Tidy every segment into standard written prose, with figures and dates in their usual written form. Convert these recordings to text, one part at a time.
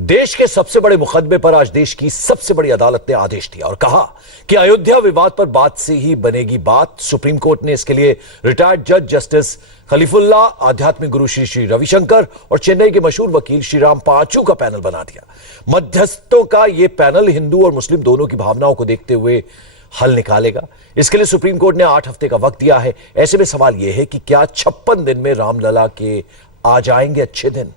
देश के सबसे बड़े मुकदमे पर आज देश की सबसे बड़ी अदालत ने आदेश दिया और कहा कि अयोध्या विवाद पर बात से ही बनेगी बात। सुप्रीम कोर्ट ने इसके लिए रिटायर्ड जज जस्टिस खलीफुल्ला, आध्यात्मिक गुरु श्री श्री रविशंकर और चेन्नई के मशहूर वकील श्रीराम पांचू का पैनल बना दिया। मध्यस्थों का यह पैनल हिंदू और मुस्लिम दोनों की भावनाओं को देखते हुए हल निकालेगा। इसके लिए सुप्रीम कोर्ट ने 8 हफ्ते का वक्त दिया है। ऐसे में सवाल यह है कि क्या 56 दिन में रामलला के आ जाएंगे अच्छे दिन?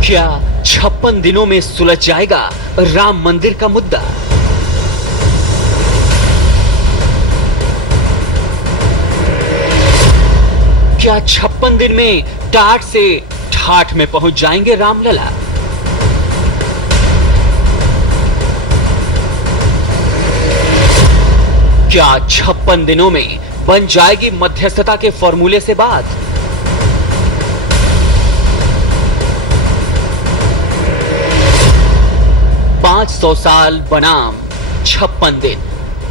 क्या 56 दिनों में सुलझ जाएगा राम मंदिर का मुद्दा? क्या 56 दिन में टाट से ठाठ में पहुंच जाएंगे रामलला? क्या 56 दिनों में बन जाएगी मध्यस्थता के फॉर्मूले से बात? पांच 100 साल बनाम 56 दिन,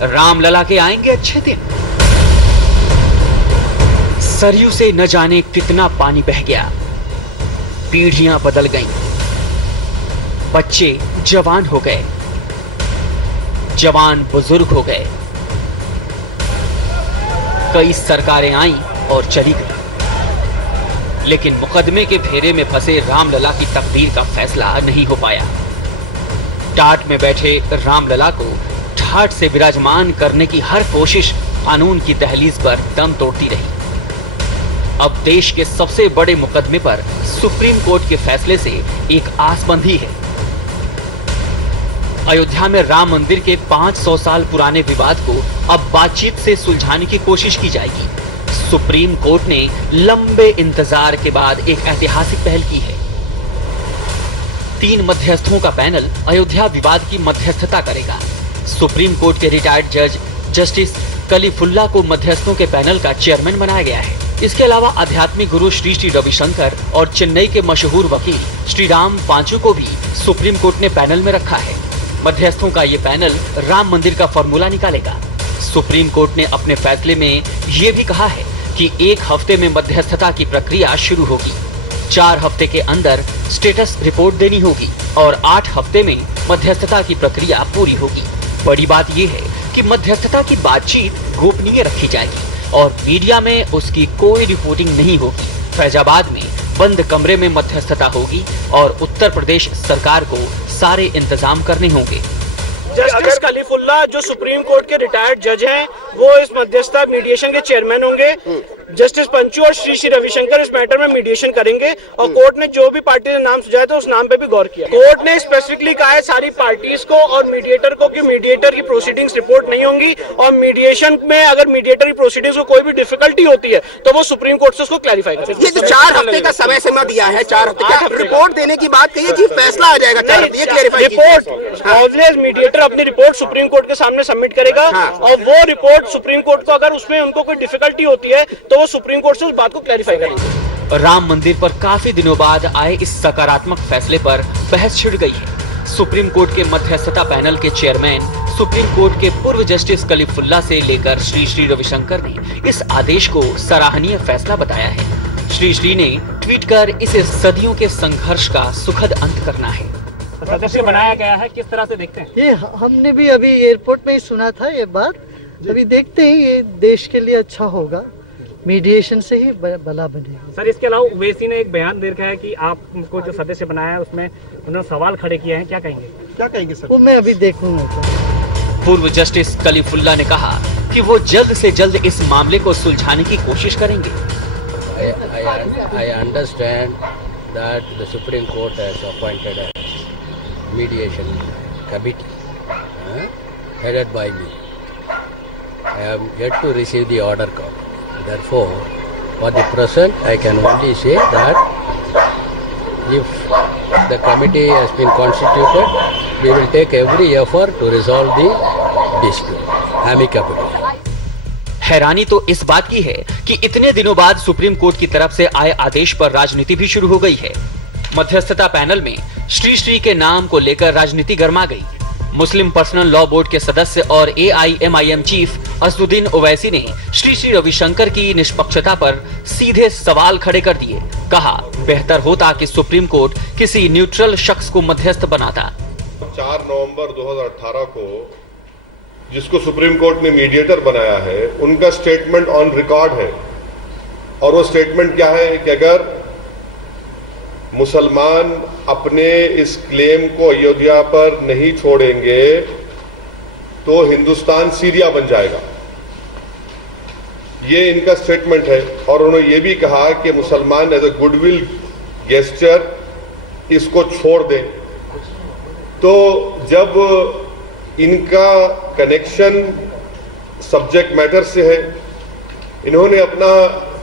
रामलला के आएंगे अच्छे दिन। सरयू से न जाने कितना पानी बह गया, पीढ़ियां बदल गईं, बच्चे जवान हो गए, जवान बुजुर्ग हो गए, कई सरकारें आईं और चली गईं, लेकिन मुकदमे के फेरे में फंसे रामलला की तकदीर का फैसला नहीं हो पाया। टाट में बैठे रामलला को ठाट से विराजमान करने की हर कोशिश कानून की दहलीज पर दम तोड़ती रही। अब देश के सबसे बड़े मुकदमे पर सुप्रीम कोर्ट के फैसले से एक आस बंधी है। अयोध्या में राम मंदिर के 500 साल पुराने विवाद को अब बातचीत से सुलझाने की कोशिश की जाएगी। सुप्रीम कोर्ट ने लंबे इंतजार के बाद एक ऐतिहासिक पहल की है। 3 मध्यस्थों का पैनल अयोध्या विवाद की मध्यस्थता करेगा। सुप्रीम कोर्ट के रिटायर्ड जज जस्टिस खलीफुल्ला को मध्यस्थों के पैनल का चेयरमैन बनाया गया है। इसके अलावा आध्यात्मिक गुरु श्री श्री रविशंकर और चेन्नई के मशहूर वकील श्रीराम पांचू को भी सुप्रीम कोर्ट ने पैनल में रखा है। मध्यस्थों का ये पैनल राम मंदिर का फॉर्मूला निकालेगा। सुप्रीम कोर्ट ने अपने फैसले में ये भी कहा है कि 1 हफ्ते में मध्यस्थता की प्रक्रिया शुरू होगी, 4 हफ्ते के अंदर स्टेटस रिपोर्ट देनी होगी और 8 हफ्ते में मध्यस्थता की प्रक्रिया पूरी होगी। बड़ी बात यह है कि मध्यस्थता की बातचीत गोपनीय रखी जाएगी और मीडिया में उसकी कोई रिपोर्टिंग नहीं होगी। फैजाबाद में बंद कमरे में मध्यस्थता होगी और उत्तर प्रदेश सरकार को सारे इंतजाम करने होंगे। जस्टिस खलीफुल्ला जो सुप्रीम कोर्ट के रिटायर्ड जज हैं, वो इस मध्यस्थता मीडिएशन के चेयरमैन होंगे। जस्टिस पंचू और श्री श्री रविशंकर इस मैटर में मीडिएशन करेंगे और कोर्ट ने जो भी पार्टी ने नाम सुझाया था उस नाम पे भी गौर किया। कोर्ट ने स्पेसिफिकली कहा है सारी पार्टीज को और मीडिएटर को कि मीडिएटर की प्रोसीडिंग्स रिपोर्ट नहीं होंगी और मीडिएशन में अगर मीडिएटर की प्रोसीडिंग्स को कोई भी डिफिकल्टी होती है तो वो सुप्रीम कोर्ट से उसको क्लैरिफाई करेगा। ये जो 4 हफ्ते का समय सीमा दिया है, 4 हफ्ते का रिपोर्ट देने की बात कही कि फैसला आ जाएगा 4 हफ्ते, ये क्लैरिफाई रिपोर्ट मीडिएटर अपनी रिपोर्ट सुप्रीम कोर्ट के सामने सबमिट करेगा और वो रिपोर्ट सुप्रीम कोर्ट को अगर उसमें उनको कोई डिफिकल्टी होती है तो वो सुप्रीम कोर्ट से उस बात को क्लैरिफाई करेंगे। राम मंदिर पर काफी दिनों बाद आए इस सकारात्मक फैसले पर बहस छिड़ गई है। सुप्रीम कोर्ट के मध्यस्थता पैनल के चेयरमैन सुप्रीम कोर्ट के पूर्व जस्टिस खलीफुल्ला से लेकर श्री श्री रविशंकर ने इस आदेश को सराहनीय फैसला बताया है। श्री श्री ने ट्वीट कर इसे सदियों के संघर्ष का सुखद अंत करना है। सदस्य बनाया गया है, किस तरह से देखते हैं? ये हमने भी अभी एयरपोर्ट में ही सुना था ये बात। अभी देखते हैं, ये देश के लिए अच्छा होगा, मीडिएशन से ही भला बनेगा। सर, इसके अलावा ओवैसी ने एक बयान दे रखा है कि आपको जो सदस्य बनाया है उसमें उन्होंने सवाल खड़े किए हैं, क्या कहेंगे सर? वो मैं अभी देखूंगा। पूर्व जस्टिस खलीफुल्ला ने कहा कि वो जल्द से जल्द इस मामले को सुलझाने की कोशिश करेंगे। I understand that the Supreme Court has appointed a mediation committee headed by me. I am yet to receive the order copy. Therefore, for the present, I can only say that if the committee has been constituted, we will take every effort to resolve the dispute amicably. हैरानी तो इस बात की है कि इतने दिनों बाद सुप्रीम कोर्ट की तरफ से आए आदेश पर राजनीति भी शुरू हो गई है। मध्यस्थता पैनल में श्री श्री के नाम को लेकर राजनीति गर्मा गई। मुस्लिम पर्सनल लॉ बोर्ड के सदस्य और AIMIM चीफ असदुद्दीन ओवैसी ने श्री रविशंकर की निष्पक्षता पर सीधे सवाल खड़े कर दिए। कहा, बेहतर होता कि सुप्रीम कोर्ट किसी न्यूट्रल शख्स को मध्यस्थ बनाता। 4 नवंबर 2018 को जिसको सुप्रीम कोर्ट ने मीडिएटर बनाया है, उनका स्टेटमेंट ऑन रिकॉर्ड है। और वो स्टेटमेंट क्या है कि अगर मुसलमान अपने इस क्लेम को अयोध्या पर नहीं छोड़ेंगे तो हिंदुस्तान सीरिया बन जाएगा। ये इनका स्टेटमेंट है। और उन्होंने ये भी कहा कि मुसलमान एज अ गुडविल गेस्चर इसको छोड़ दें। तो जब इनका कनेक्शन सब्जेक्ट मैटर से है, इन्होंने अपना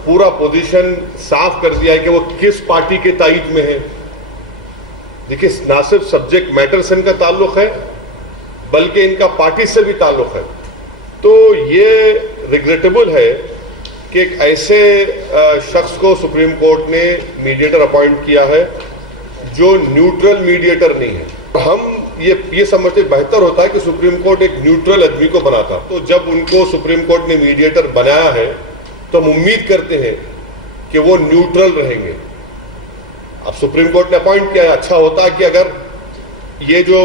पूरा पोजीशन साफ कर दिया है कि वो किस पार्टी के ताईद में है। देखिए, ना सिर्फ सब्जेक्ट मैटर से इनका ताल्लुक है बल्कि इनका पार्टी से भी ताल्लुक है। तो ये रिग्रेटेबल है कि एक ऐसे शख्स को सुप्रीम कोर्ट ने मीडिएटर अपॉइंट किया है जो न्यूट्रल मीडिएटर नहीं है। हम ये समझते बेहतर होता है कि सुप्रीम कोर्ट एक न्यूट्रल आदमी को बनाता। तो जब उनको सुप्रीम कोर्ट ने मीडिएटर बनाया है तो हम उम्मीद करते हैं कि वो न्यूट्रल रहेंगे। अब सुप्रीम कोर्ट ने अपॉइंट किया है, अच्छा होता कि अगर ये जो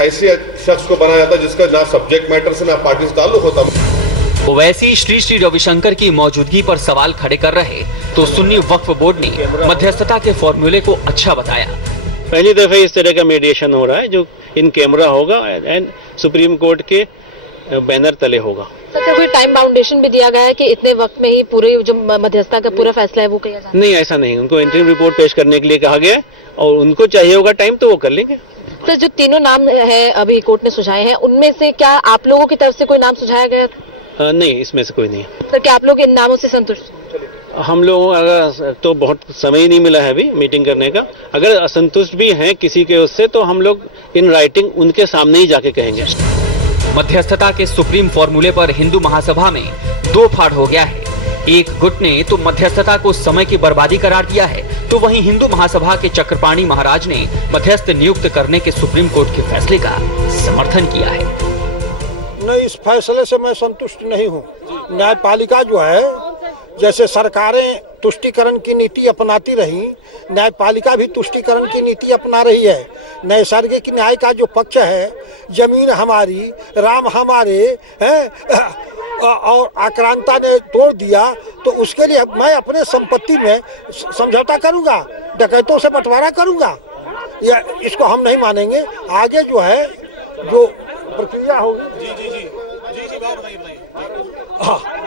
ऐसे शख्स को बनाया जाता जिसका ना सब्जेक्ट मैटर से ना पार्टी से ताल्लुक होता। ओवैसी श्री रविशंकर की मौजूदगी पर सवाल खड़े कर रहे तो सुन्नी वक्फ बोर्ड ने मध्यस्थता के फॉर्मूले को अच्छा बताया। पहली दफे इस तरह का मीडिएशन हो रहा है जो इन कैमरा होगा एंड सुप्रीम कोर्ट के बैनर तले होगा। सर, कोई टाइम बाउंडेशन भी दिया गया है कि इतने वक्त में ही पूरे जो मध्यस्थता का पूरा फैसला है वो किया जाए? नहीं, ऐसा नहीं। उनको इंटरिम रिपोर्ट पेश करने के लिए कहा गया है और उनको चाहिए होगा टाइम तो वो कर लेंगे। सर, जो तीनों नाम है अभी कोर्ट ने सुझाए हैं, उनमें से क्या आप लोगों की तरफ से कोई नाम सुझाया गया? नहीं, इसमें से कोई नहीं है। सर, क्या आप लोग इन नामों से संतुष्ट? हम लोग अगर तो बहुत समय ही नहीं मिला है अभी मीटिंग करने का। अगर असंतुष्ट भी हैं किसी के उससे तो हम लोग इन राइटिंग उनके सामने ही जाके कहेंगे। मध्यस्थता के सुप्रीम फॉर्मूले पर हिंदू महासभा में दो फाड़ हो गया है। एक गुट ने तो मध्यस्थता को समय की बर्बादी करार दिया है, तो वहीं हिंदू महासभा के चक्रपाणी महाराज ने मध्यस्थ नियुक्त करने के सुप्रीम कोर्ट के फैसले का समर्थन किया है। नहीं, इस फैसले से मैं संतुष्ट नहीं हूँ। न्यायपालिका जो है, जैसे सरकारें तुष्टिकरण की नीति अपनाती रही, न्यायपालिका भी तुष्टिकरण की नीति अपना रही है। नैसर्गिक न्याय का जो पक्ष है, जमीन हमारी, राम हमारे हैं और आक्रांता ने तोड़ दिया, तो उसके लिए मैं अपने संपत्ति में समझौता करूंगा, डकैतों से बंटवारा करूंगा। इसको हम नहीं मानेंगे। आगे जो है जो प्रक्रिया होगी,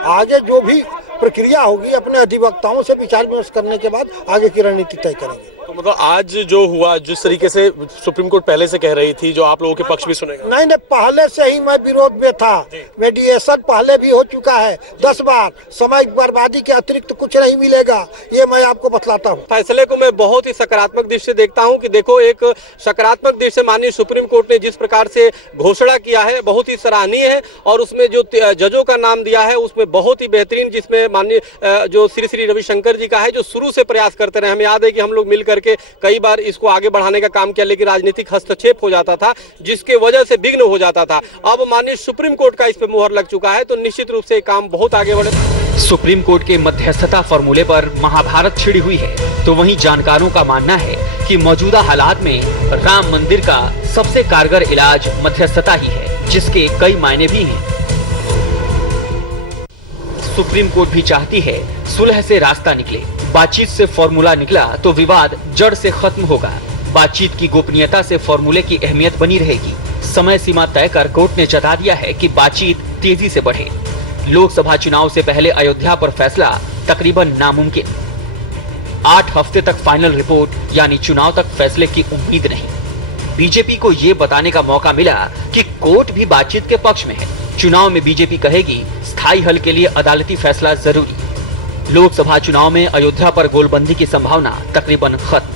आगे जो भी प्रक्रिया होगी अपने अधिवक्ताओं से विचार विमर्श करने के बाद आगे की रणनीति तय करेंगे। तो मतलब आज जो हुआ, जिस तरीके से सुप्रीम कोर्ट पहले से कह रही थी, जो आप लोगों के पक्ष भी सुनेगा? नहीं, पहले से ही मैं विरोध में था। मेडिएशन पहले भी हो चुका है 10 बार। समय बर्बादी के अतिरिक्त कुछ नहीं मिलेगा, ये मैं आपको बतलाता हूँ। फैसले को मैं बहुत ही सकारात्मक दृष्टि से देखता हूँ कि देखो, एक सकारात्मक दृष्टि से माननीय सुप्रीम कोर्ट ने जिस प्रकार से घोषणा किया है बहुत ही सराहनीय है। और उसमें जो जजों का नाम दिया है उसमें बहुत ही बेहतरीन, जिसमें माननीय जो श्री रविशंकर जी का है, जो शुरू से प्रयास करते रहे। हमें याद है कि हम लोग मिल करके कई बार इसको आगे बढ़ाने का काम किया, लेकिन राजनीतिक हस्तक्षेप हो जाता था जिसके वजह से विघ्न हो जाता था। अब माननीय सुप्रीम कोर्ट का इस पे मुहर लग चुका है, तो निश्चित रूप से काम बहुत आगे बढ़े। सुप्रीम कोर्ट के मध्यस्थता फॉर्मूले पर महाभारत छिड़ी हुई है, तो वहीं जानकारों का मानना है कि मौजूदा हालात में राम मंदिर का सबसे कारगर इलाज मध्यस्थता ही है, जिसके कई मायने भी हैं। सुप्रीम कोर्ट भी चाहती है सुलह से रास्ता निकले। बातचीत से फॉर्मूला निकला तो विवाद जड़ से खत्म होगा। बातचीत की गोपनीयता से फॉर्मूले की अहमियत बनी रहेगी। समय सीमा तय कर कोर्ट ने जता दिया है कि बातचीत तेजी से बढ़े। लोकसभा चुनाव से पहले अयोध्या पर फैसला तकरीबन नामुमकिन। 8 हफ्ते तक फाइनल रिपोर्ट यानी चुनाव तक फैसले की उम्मीद नहीं। बीजेपी को ये बताने का मौका मिला कि कोर्ट भी बातचीत के पक्ष में है। चुनाव में बीजेपी कहेगी स्थायी हल के लिए अदालती फैसला जरूरी। लोकसभा चुनाव में अयोध्या पर गोलबंदी की संभावना तकरीबन खत्म।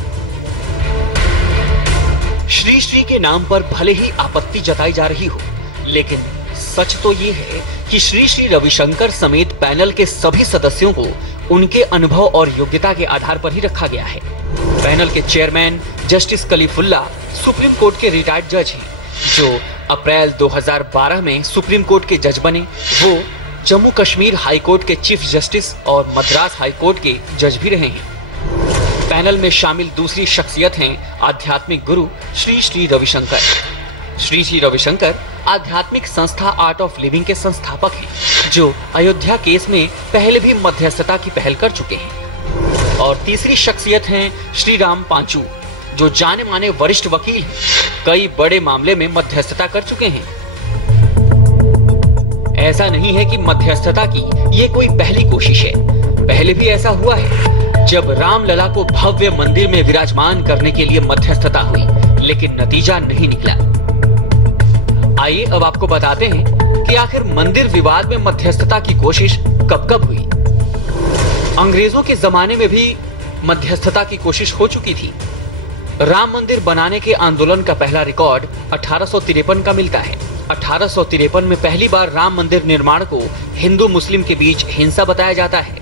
श्री के नाम पर भले ही आपत्ति जताई जा रही हो, लेकिन सच तो ये है कि श्री रविशंकर समेत पैनल के सभी सदस्यों को उनके अनुभव और योग्यता के आधार पर ही रखा गया है। पैनल के chairman justice Kalifulla supreme court के रिटायर्ड जज हैं। जो अप्रैल 2012 में सुप्रीम कोर्ट के जज बने, वो जम्मू कश्मीर हाई कोर्ट के चीफ जस्टिस और मद्रास हाई कोर्ट के जज भी रहे हैं। पैनल में शामिल दूसरी शख्सियत हैं आध्यात्मिक गुरु श्री श्री रविशंकर। श्री श्री रविशंकर आध्यात्मिक संस्था आर्ट ऑफ लिविंग के संस्थापक हैं, जो अयोध्या केस में पहले भी मध्यस्थता की पहल कर चुके हैं। और तीसरी शख्सियत हैं श्री राम पांचू, जो जाने माने वरिष्ठ वकील हैं, कई बड़े मामले में मध्यस्थता कर चुके हैं। ऐसा नहीं है कि मध्यस्थता की ये कोई पहली कोशिश है, पहले भी ऐसा हुआ है जब रामलला को भव्य मंदिर में विराजमान करने के लिए मध्यस्थता हुई, लेकिन नतीजा नहीं निकला। आइए अब आपको बताते हैं कि आखिर मंदिर विवाद में मध्यस्थता की कोशिश कब कब हुई। अंग्रेजों के जमाने में भी मध्यस्थता की कोशिश हो चुकी थी। राम मंदिर बनाने के आंदोलन का पहला रिकॉर्ड 1853 का मिलता है। 1853 में पहली बार राम मंदिर निर्माण को हिंदू मुस्लिम के बीच हिंसा बताया जाता है।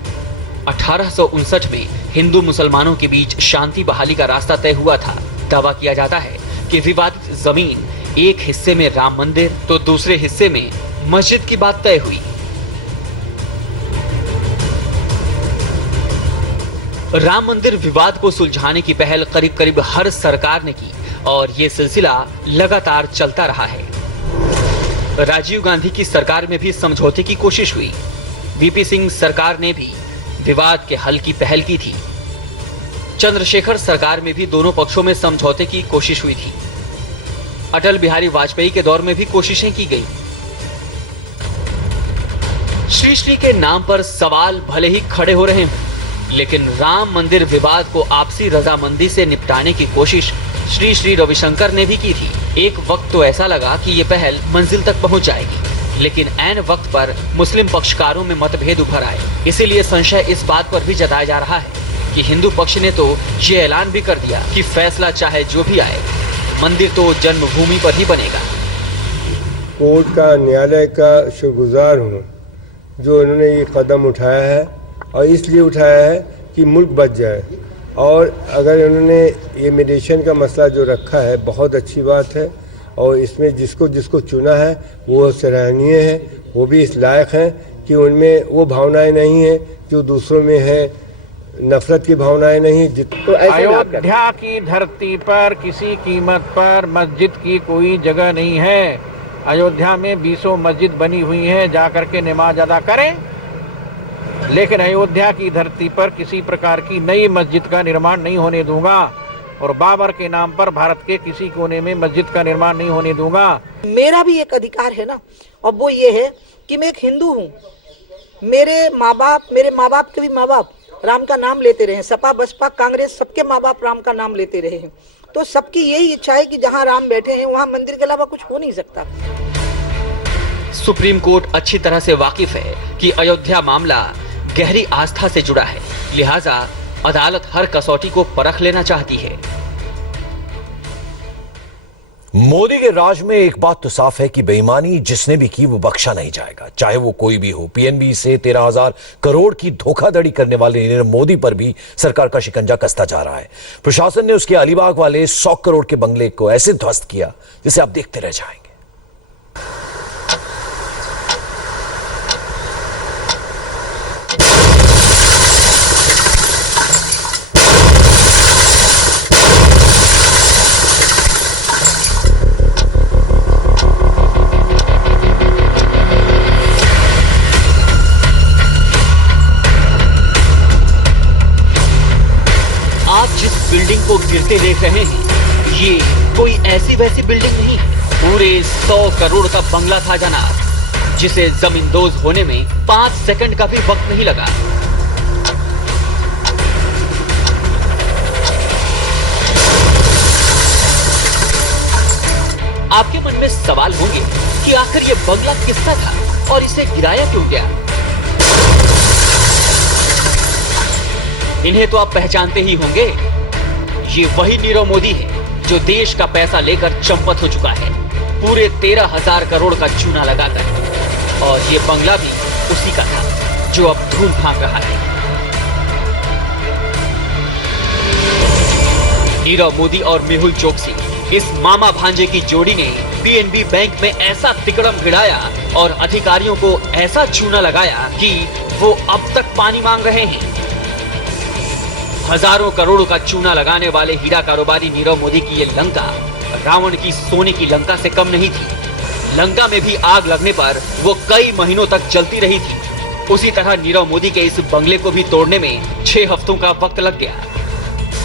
1859 में हिंदू मुसलमानों के बीच शांति बहाली का रास्ता तय हुआ था। दावा किया जाता है कि विवादित जमीन एक हिस्से में राम मंदिर तो दूसरे हिस्से में मस्जिद की बात तय हुई। राम मंदिर विवाद को सुलझाने की पहल करीब करीब हर सरकार ने की और ये सिलसिला लगातार चलता रहा है। राजीव गांधी की सरकार में भी समझौते की कोशिश हुई। वीपी सिंह सरकार ने भी विवाद के हल की पहल की थी। चंद्रशेखर सरकार में भी दोनों पक्षों में समझौते की कोशिश हुई थी। अटल बिहारी वाजपेयी के दौर में भी कोशिशें की गई। श्री श्री के नाम पर सवाल भले ही खड़े हो रहे हैं, लेकिन राम मंदिर विवाद को आपसी रजामंदी से निपटाने की कोशिश श्री श्री रविशंकर ने भी की थी। एक वक्त तो ऐसा लगा कि ये पहल मंजिल तक पहुंच जाएगी, लेकिन ऐन वक्त पर मुस्लिम पक्षकारों में मतभेद उभर आए। इसीलिए संशय इस बात पर भी जताया जा रहा है कि हिंदू पक्ष ने तो ये ऐलान भी कर दिया कि फैसला चाहे जो भी आए, मंदिर तो जन्मभूमि पर ही बनेगा। कोर्ट का, न्यायालय का शुक्रगुजार हूँ जो उन्होंने ये कदम उठाया है, और इसलिए उठाया है कि मुल्क बच जाए। और अगर उन्होंने ये मीडिएशन का मसला जो रखा है, बहुत अच्छी बात है, और इसमें जिसको जिसको चुना है वो सराहनीय है। वो भी इस लायक हैं कि उनमें वो भावनाएं नहीं हैं जो दूसरों में है, नफरत की भावनाएं नहीं। तो अयोध्या की धरती पर किसी कीमत पर मस्जिद की कोई जगह नहीं है। अयोध्या में 20 मस्जिद बनी हुई हैं, जाकर के नमाज अदा करें, लेकिन अयोध्या की धरती पर किसी प्रकार की नई मस्जिद का निर्माण नहीं होने दूंगा, और बाबर के नाम पर भारत के किसी कोने में मस्जिद का निर्माण नहीं होने दूंगा। मेरा भी एक अधिकार है ना, और वो ये है कि मैं एक हिंदू हूँ। मेरे माँ बाप के भी माँ बाप राम का नाम लेते रहे। सपा, बसपा, कांग्रेस, सबके माँ बाप राम का नाम लेते रहे हैं। तो सबकी यही इच्छा है कि जहाँ राम बैठे हैं वहाँ मंदिर के अलावा कुछ हो नहीं सकता। सुप्रीम कोर्ट अच्छी तरह से वाकिफ है कि अयोध्या मामला गहरी आस्था से जुड़ा है, लिहाजा अदालत हर कसौटी को परख लेना चाहती है। मोदी के राज में एक बात तो साफ है कि बेईमानी जिसने भी की वो बख्शा नहीं जाएगा, चाहे वो कोई भी हो। पीएनबी से 13,000 करोड़ की धोखाधड़ी करने वाले नीरव मोदी पर भी सरकार का शिकंजा कसता जा रहा है। प्रशासन ने उसके अलीबाग वाले 100 करोड़ के बंगले को ऐसे ध्वस्त किया जिसे आप देखते रह जाएंगे। बिल्डिंग को गिरते देख रहे हैं, ये कोई ऐसी वैसी बिल्डिंग नहीं, पूरे 100 करोड़ का बंगला था जनाब, जिसे जमींदोज होने में 5 सेकंड का भी वक्त नहीं लगा। आपके मन में सवाल होंगे कि आखिर ये बंगला किसका था और इसे गिराया क्यों गया। इन्हें तो आप पहचानते ही होंगे, ये वही नीरव मोदी है जो देश का पैसा लेकर चंपत हो चुका है, पूरे 13,000 करोड़ का चूना लगाकर। और ये बंगला भी उसी का था जो अब धूम भाग रहा है। नीरव मोदी और मेहुल चोकसी, इस मामा भांजे की जोड़ी ने पीएनबी बैंक में ऐसा तिकड़म गिराया और अधिकारियों को ऐसा चूना लगाया कि वो अब तक पानी मांग रहे हैं। हजारों करोड़ों का चूना लगाने वाले हीरा कारोबारी नीरव मोदी की ये लंका रावण की सोने की लंका से कम नहीं थी। लंका में भी आग लगने पर वो कई महीनों तक जलती रही थी। उसी तरह नीरव मोदी के इस बंगले को भी तोड़ने में 6 हफ्तों का वक्त लग गया।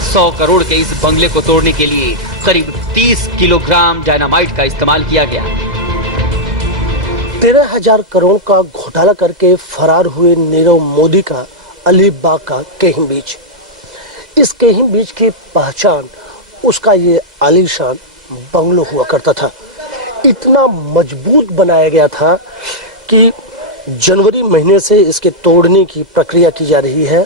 100 करोड़ के इस बंगले को तोड़ने के लिए करीब 30 किलोग्राम डायनामाइट का इस्तेमाल किया गया। 13,000 करोड़ का घोटाला करके फरार हुए नीरव मोदी का अलीबाग का केहिम बीच। इस केहिम बीच की पहचान उसका ये आलीशान बंगलो हुआ करता था। इतना मजबूत बनाया गया था कि जनवरी महीने से इसके तोड़ने की प्रक्रिया की जा रही है।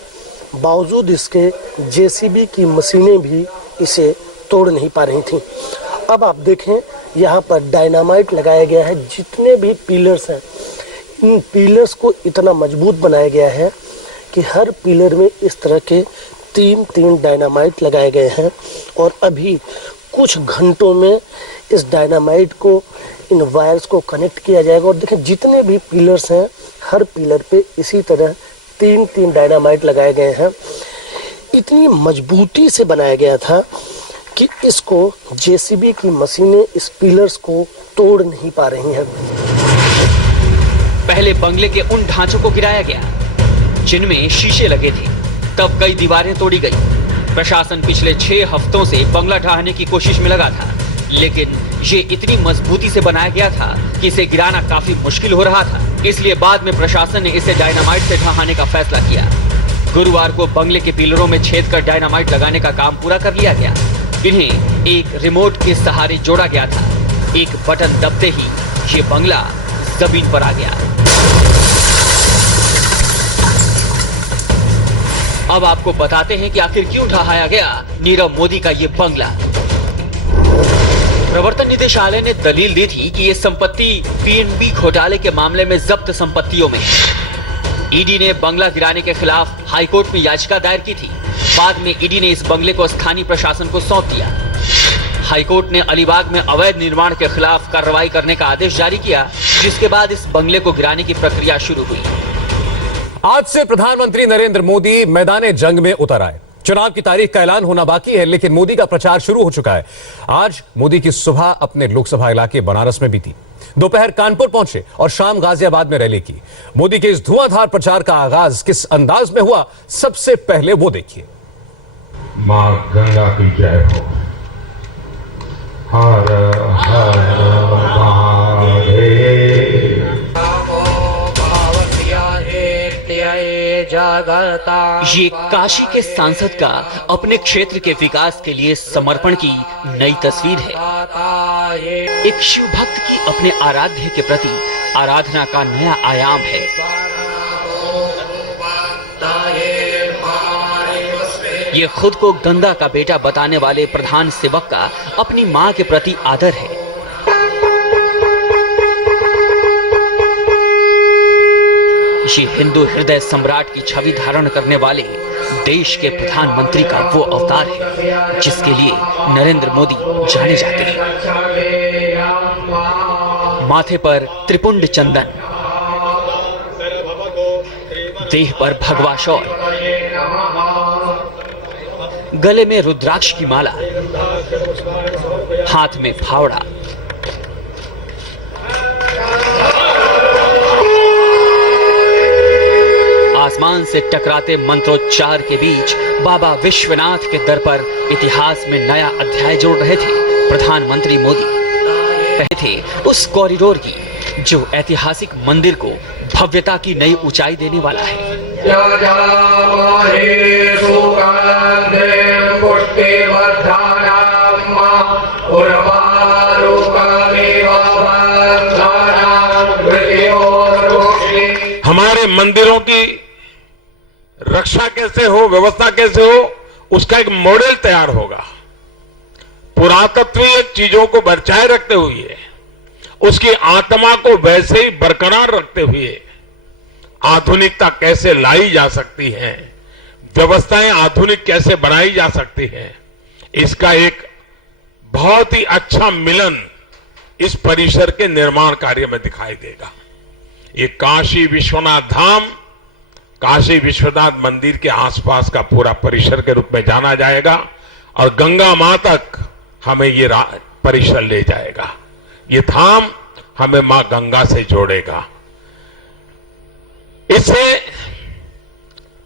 बावजूद इसके जेसीबी की मशीनें भी इसे तोड़ नहीं पा रही थीं। अब आप देखें, यहाँ पर डायनामाइट लगाया गया है। जितने भी पिलर्स हैं, इन पिलर्स को इतना मजबूत बनाया गया है कि हर पिलर में इस तरह के 3 डायनामाइट लगाए गए हैं और अभी कुछ घंटों में इस डायनामाइट को, इन वायर्स को कनेक्ट किया जाएगा। और देखें, जितने भी पिलर्स हैं, हर पिलर पे इसी तरह 3 डायनामाइट लगाए गए हैं। इतनी मजबूती से बनाया गया था कि इसको जेसीबी की मशीनें इस पिलर्स को तोड़ नहीं पा रही हैं। पहले बंगले के उन ढांचों को गिराया गया जिनमें शीशे लगे थे, तब कई दीवारें तोड़ी गई। प्रशासन पिछले 6 हफ्तों से बंगला ढहाने की कोशिश में लगा था, लेकिन ये इतनी मजबूती से बनाया गया था कि इसे गिराना काफी मुश्किल हो रहा था। इसलिए बाद में प्रशासन ने इसे डायनामाइट से ढहाने का फैसला किया। गुरुवार को बंगले के पिलरों में छेद कर डायनामाइट लगाने का काम पूरा कर लिया गया। इन्हें एक रिमोट के सहारे जोड़ा गया था। एक बटन दबते ही ये बंगला जमीन पर आ गया। अब आपको बताते हैं कि आखिर क्यों ढहाया गया नीरव मोदी का ये बंगला। प्रवर्तन निदेशालय ने दलील दी थी कि ये संपत्ति पीएनबी घोटाले के मामले में जब्त संपत्तियों में है। ईडी ने बंगला गिराने के खिलाफ हाईकोर्ट में याचिका दायर की थी। बाद में ईडी ने इस बंगले को स्थानीय प्रशासन को सौंप दिया। हाईकोर्ट ने अलीबाग में अवैध निर्माण के खिलाफ कार्रवाई करने का आदेश जारी किया, जिसके बाद इस बंगले को गिराने की प्रक्रिया शुरू हुई। आज से प्रधानमंत्री नरेंद्र मोदी मैदाने जंग में उतर आए। चुनाव की तारीख का ऐलान होना बाकी है, लेकिन मोदी का प्रचार शुरू हो चुका है। आज मोदी की सुबह अपने लोकसभा इलाके बनारस में बीती, दोपहर कानपुर पहुंचे और शाम गाजियाबाद में रैली की। मोदी के इस धुआंधार प्रचार का आगाज किस अंदाज में हुआ, सबसे पहले वो देखिए। मां गंगा की जय हो। हर हर महादेव। ये काशी के सांसद का अपने क्षेत्र के विकास के लिए समर्पण की नई तस्वीर है। एक शिव भक्त की अपने आराध्य के प्रति आराधना का नया आयाम है। ये खुद को गंगा का बेटा बताने वाले प्रधान सेवक का अपनी मां के प्रति आदर है। ये हिंदू हृदय सम्राट की छवि धारण करने वाले देश के प्रधानमंत्री का वो अवतार है जिसके लिए नरेंद्र मोदी जाने जाते हैं। माथे पर त्रिपुंड चंदन, देह पर भगवा शॉल, गले में रुद्राक्ष की माला, हाथ में फावड़ा। आसमान से टकराते मंत्रोच्चार के बीच बाबा विश्वनाथ के दर पर इतिहास में नया अध्याय जोड़ रहे थे प्रधानमंत्री मोदी। पहले थे उस कॉरिडोर की जो ऐतिहासिक मंदिर को भव्यता की नई ऊंचाई देने वाला है। हमारे मंदिरों की रक्षा कैसे हो, व्यवस्था कैसे हो, उसका एक मॉडल तैयार होगा। पुरातत्वीय चीजों को बचाए रखते हुए, उसकी आत्मा को वैसे ही बरकरार रखते हुए आधुनिकता कैसे लाई जा सकती है, व्यवस्थाएं आधुनिक कैसे बनाई जा सकती है, इसका एक बहुत ही अच्छा मिलन इस परिसर के निर्माण कार्य में दिखाई देगा। ये काशी विश्वनाथ धाम काशी विश्वनाथ मंदिर के आसपास का पूरा परिसर के रूप में जाना जाएगा और गंगा मां तक हमें ये परिसर ले जाएगा। ये धाम हमें मां गंगा से जोड़ेगा। इससे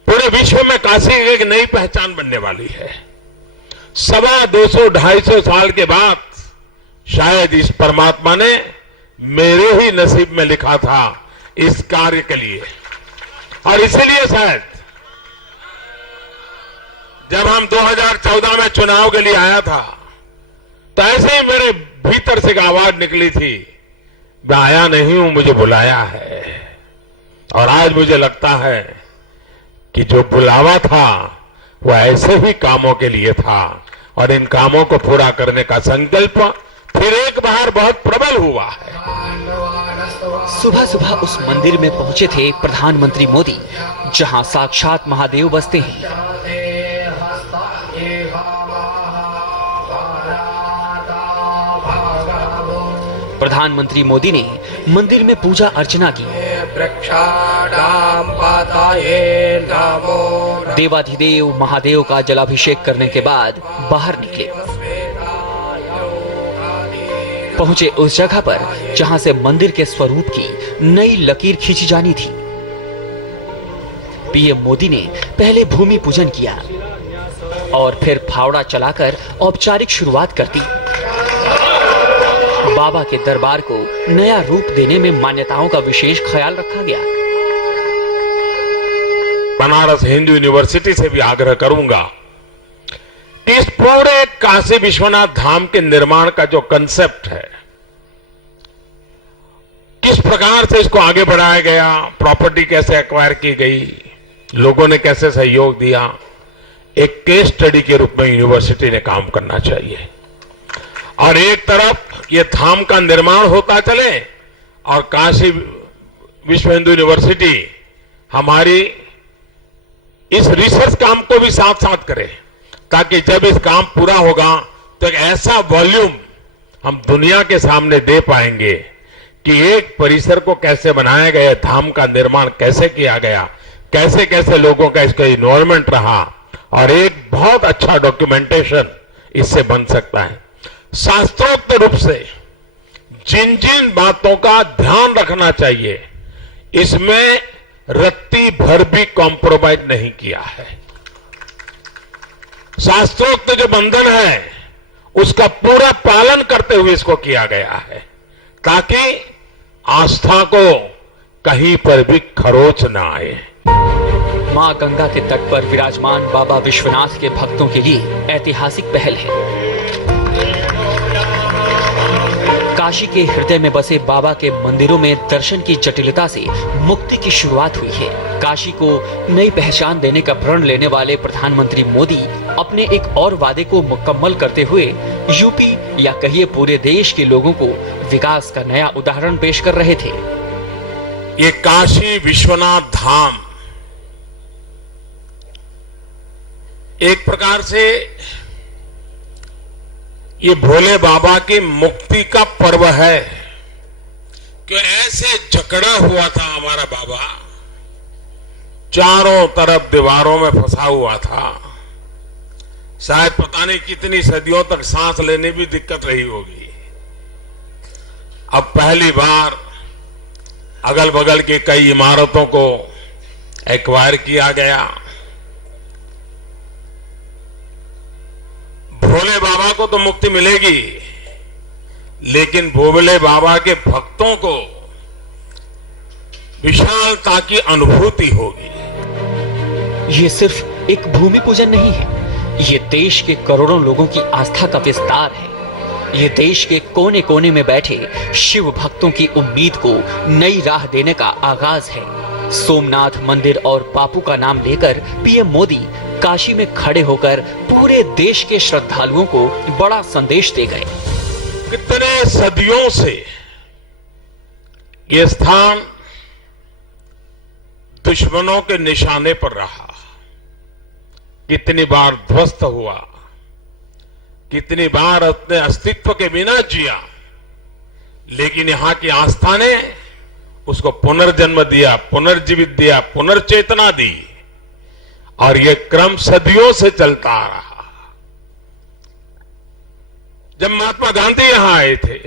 पूरे विश्व में काशी एक नई पहचान बनने वाली है। 250-250 साल के बाद शायद इस परमात्मा ने मेरे ही नसीब में लिखा था इस कार्य के लिए, और इसीलिए शायद जब हम 2014 में चुनाव के लिए आया था तो ऐसे ही मेरे भीतर से एक आवाज निकली थी, मैं आया नहीं हूं, मुझे बुलाया है। और आज मुझे लगता है कि जो बुलावा था वो ऐसे ही कामों के लिए था और इन कामों को पूरा करने का संकल्प फिर एक बार बहुत प्रबल हुआ है। सुबह सुबह उस मंदिर में पहुंचे थे प्रधानमंत्री मोदी, जहां साक्षात महादेव बसते हैं। प्रधानमंत्री मोदी ने मंदिर में पूजा अर्चना की। देवाधिदेव महादेव का जलाभिषेक करने के बाद बाहर निकले। पहुंचे उस जगह पर जहां से मंदिर के स्वरूप की नई लकीर खींची जानी थी। पीएम मोदी ने पहले भूमि पूजन किया और फिर फावड़ा चलाकर औपचारिक शुरुआत कर दी। बाबा के दरबार को नया रूप देने में मान्यताओं का विशेष ख्याल रखा गया। बनारस हिंदू यूनिवर्सिटी से भी आग्रह करूंगा कि इस पूरे काशी विश्वनाथ धाम के निर्माण का जो कंसेप्ट है, किस प्रकार से इसको आगे बढ़ाया गया, प्रॉपर्टी कैसे एक्वायर की गई, लोगों ने कैसे सहयोग दिया, एक केस स्टडी के रूप में यूनिवर्सिटी ने काम करना चाहिए। और एक तरफ ये धाम का निर्माण होता चले और काशी विश्व हिंदू यूनिवर्सिटी हमारी इस रिसर्च काम को भी साथ साथ करे, ताकि जब इस काम पूरा होगा तो एक ऐसा वॉल्यूम हम दुनिया के सामने दे पाएंगे कि एक परिसर को कैसे बनाया गया, धाम का निर्माण कैसे किया गया, कैसे कैसे लोगों का इसका इन्वॉल्वमेंट रहा, और एक बहुत अच्छा डॉक्यूमेंटेशन इससे बन सकता है। शास्त्रोक्त रूप से जिन जिन बातों का ध्यान रखना चाहिए, इसमें रत्ती भर भी कॉम्प्रोमाइज नहीं किया है। शास्त्रोक्त जो बंधन है उसका पूरा पालन करते हुए इसको किया गया है, ताकि आस्था को कहीं पर भी खरोच ना आए। मां गंगा के तट पर विराजमान बाबा विश्वनाथ के भक्तों के लिए ऐतिहासिक पहल है। काशी के हृदय में बसे बाबा के मंदिरों में दर्शन की जटिलता से मुक्ति की शुरुआत हुई है। काशी को नई पहचान देने का प्रण लेने वाले प्रधानमंत्री मोदी अपने एक और वादे को मुकम्मल करते हुए यूपी या कहिए पूरे देश के लोगों को विकास का नया उदाहरण पेश कर रहे थे। ये काशी विश्वनाथ धाम एक प्रकार से ये भोले बाबा की मुक्ति का पर्व है कि ऐसे जकड़ा हुआ था हमारा बाबा, चारों तरफ दीवारों में फंसा हुआ था। शायद पता नहीं कितनी सदियों तक सांस लेने भी दिक्कत रही होगी। अब पहली बार अगल बगल की कई इमारतों को एक्वायर किया गया। भोले बाबा को तो मुक्ति मिलेगी, लेकिन भोले बाबा के भक्तों को विशालता की अनुभूति होगी। ये सिर्फ एक भूमि पूजन नहीं है, ये देश के करोड़ों लोगों की आस्था का विस्तार है। ये देश के कोने कोने में बैठे शिव भक्तों की उम्मीद को नई राह देने का आगाज है। सोमनाथ मंदिर और बापू का नाम लेकर पीएम मोदी काशी में खड़े होकर पूरे देश के श्रद्धालुओं को बड़ा संदेश दे गए। कितने सदियों से ये स्थान दुश्मनों के निशाने पर रहा, कितनी बार ध्वस्त हुआ, कितनी बार अपने अस्तित्व के बिना जिया, लेकिन यहां की आस्था ने उसको पुनर्जन्म दिया, पुनर्जीवित दिया, पुनर्चेतना दी, और ये क्रम सदियों से चलता आ रहा। जब महात्मा गांधी यहां आए थे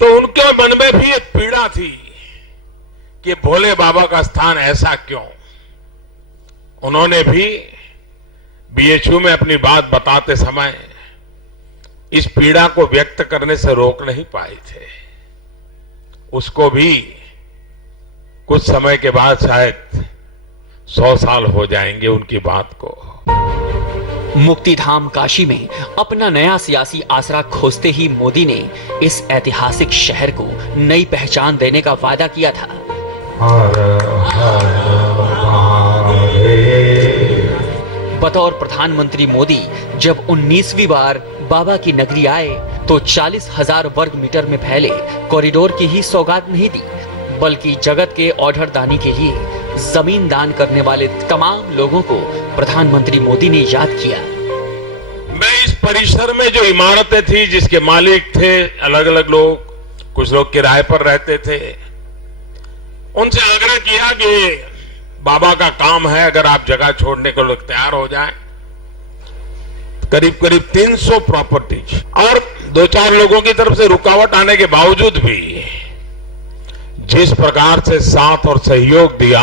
तो उनके मन में भी एक पीड़ा थी कि भोले बाबा का स्थान ऐसा क्यों। उन्होंने भी बीएचयू में अपनी बात बताते समय इस पीड़ा को व्यक्त करने से रोक नहीं पाए थे। उसको भी कुछ समय के बाद शायद 100 साल हो जाएंगे उनकी बात को। मुक्तिधाम काशी में अपना नया सियासी आसरा खोजते ही मोदी ने इस ऐतिहासिक शहर को नई पहचान देने का वादा किया था। बतौर प्रधानमंत्री मोदी जब 19वीं बार बाबा की नगरी आए तो 40,000 वर्ग मीटर में फैले कॉरिडोर की ही सौगात नहीं दी, बल्कि जगत के औढ़ दानी के लिए जमीन दान करने वाले तमाम लोगों को प्रधानमंत्री मोदी ने याद किया। मैं इस परिसर में जो इमारतें थी जिसके मालिक थे अलग अलग लोग, कुछ लोग किराए पर रहते थे, उनसे आग्रह किया कि बाबा का काम है, अगर आप जगह छोड़ने को लोग तैयार हो जाएं। करीब करीब 300 प्रॉपर्टीज और 2-4 लोगों की तरफ से रुकावट आने के बावजूद भी जिस प्रकार से साथ और सहयोग दिया,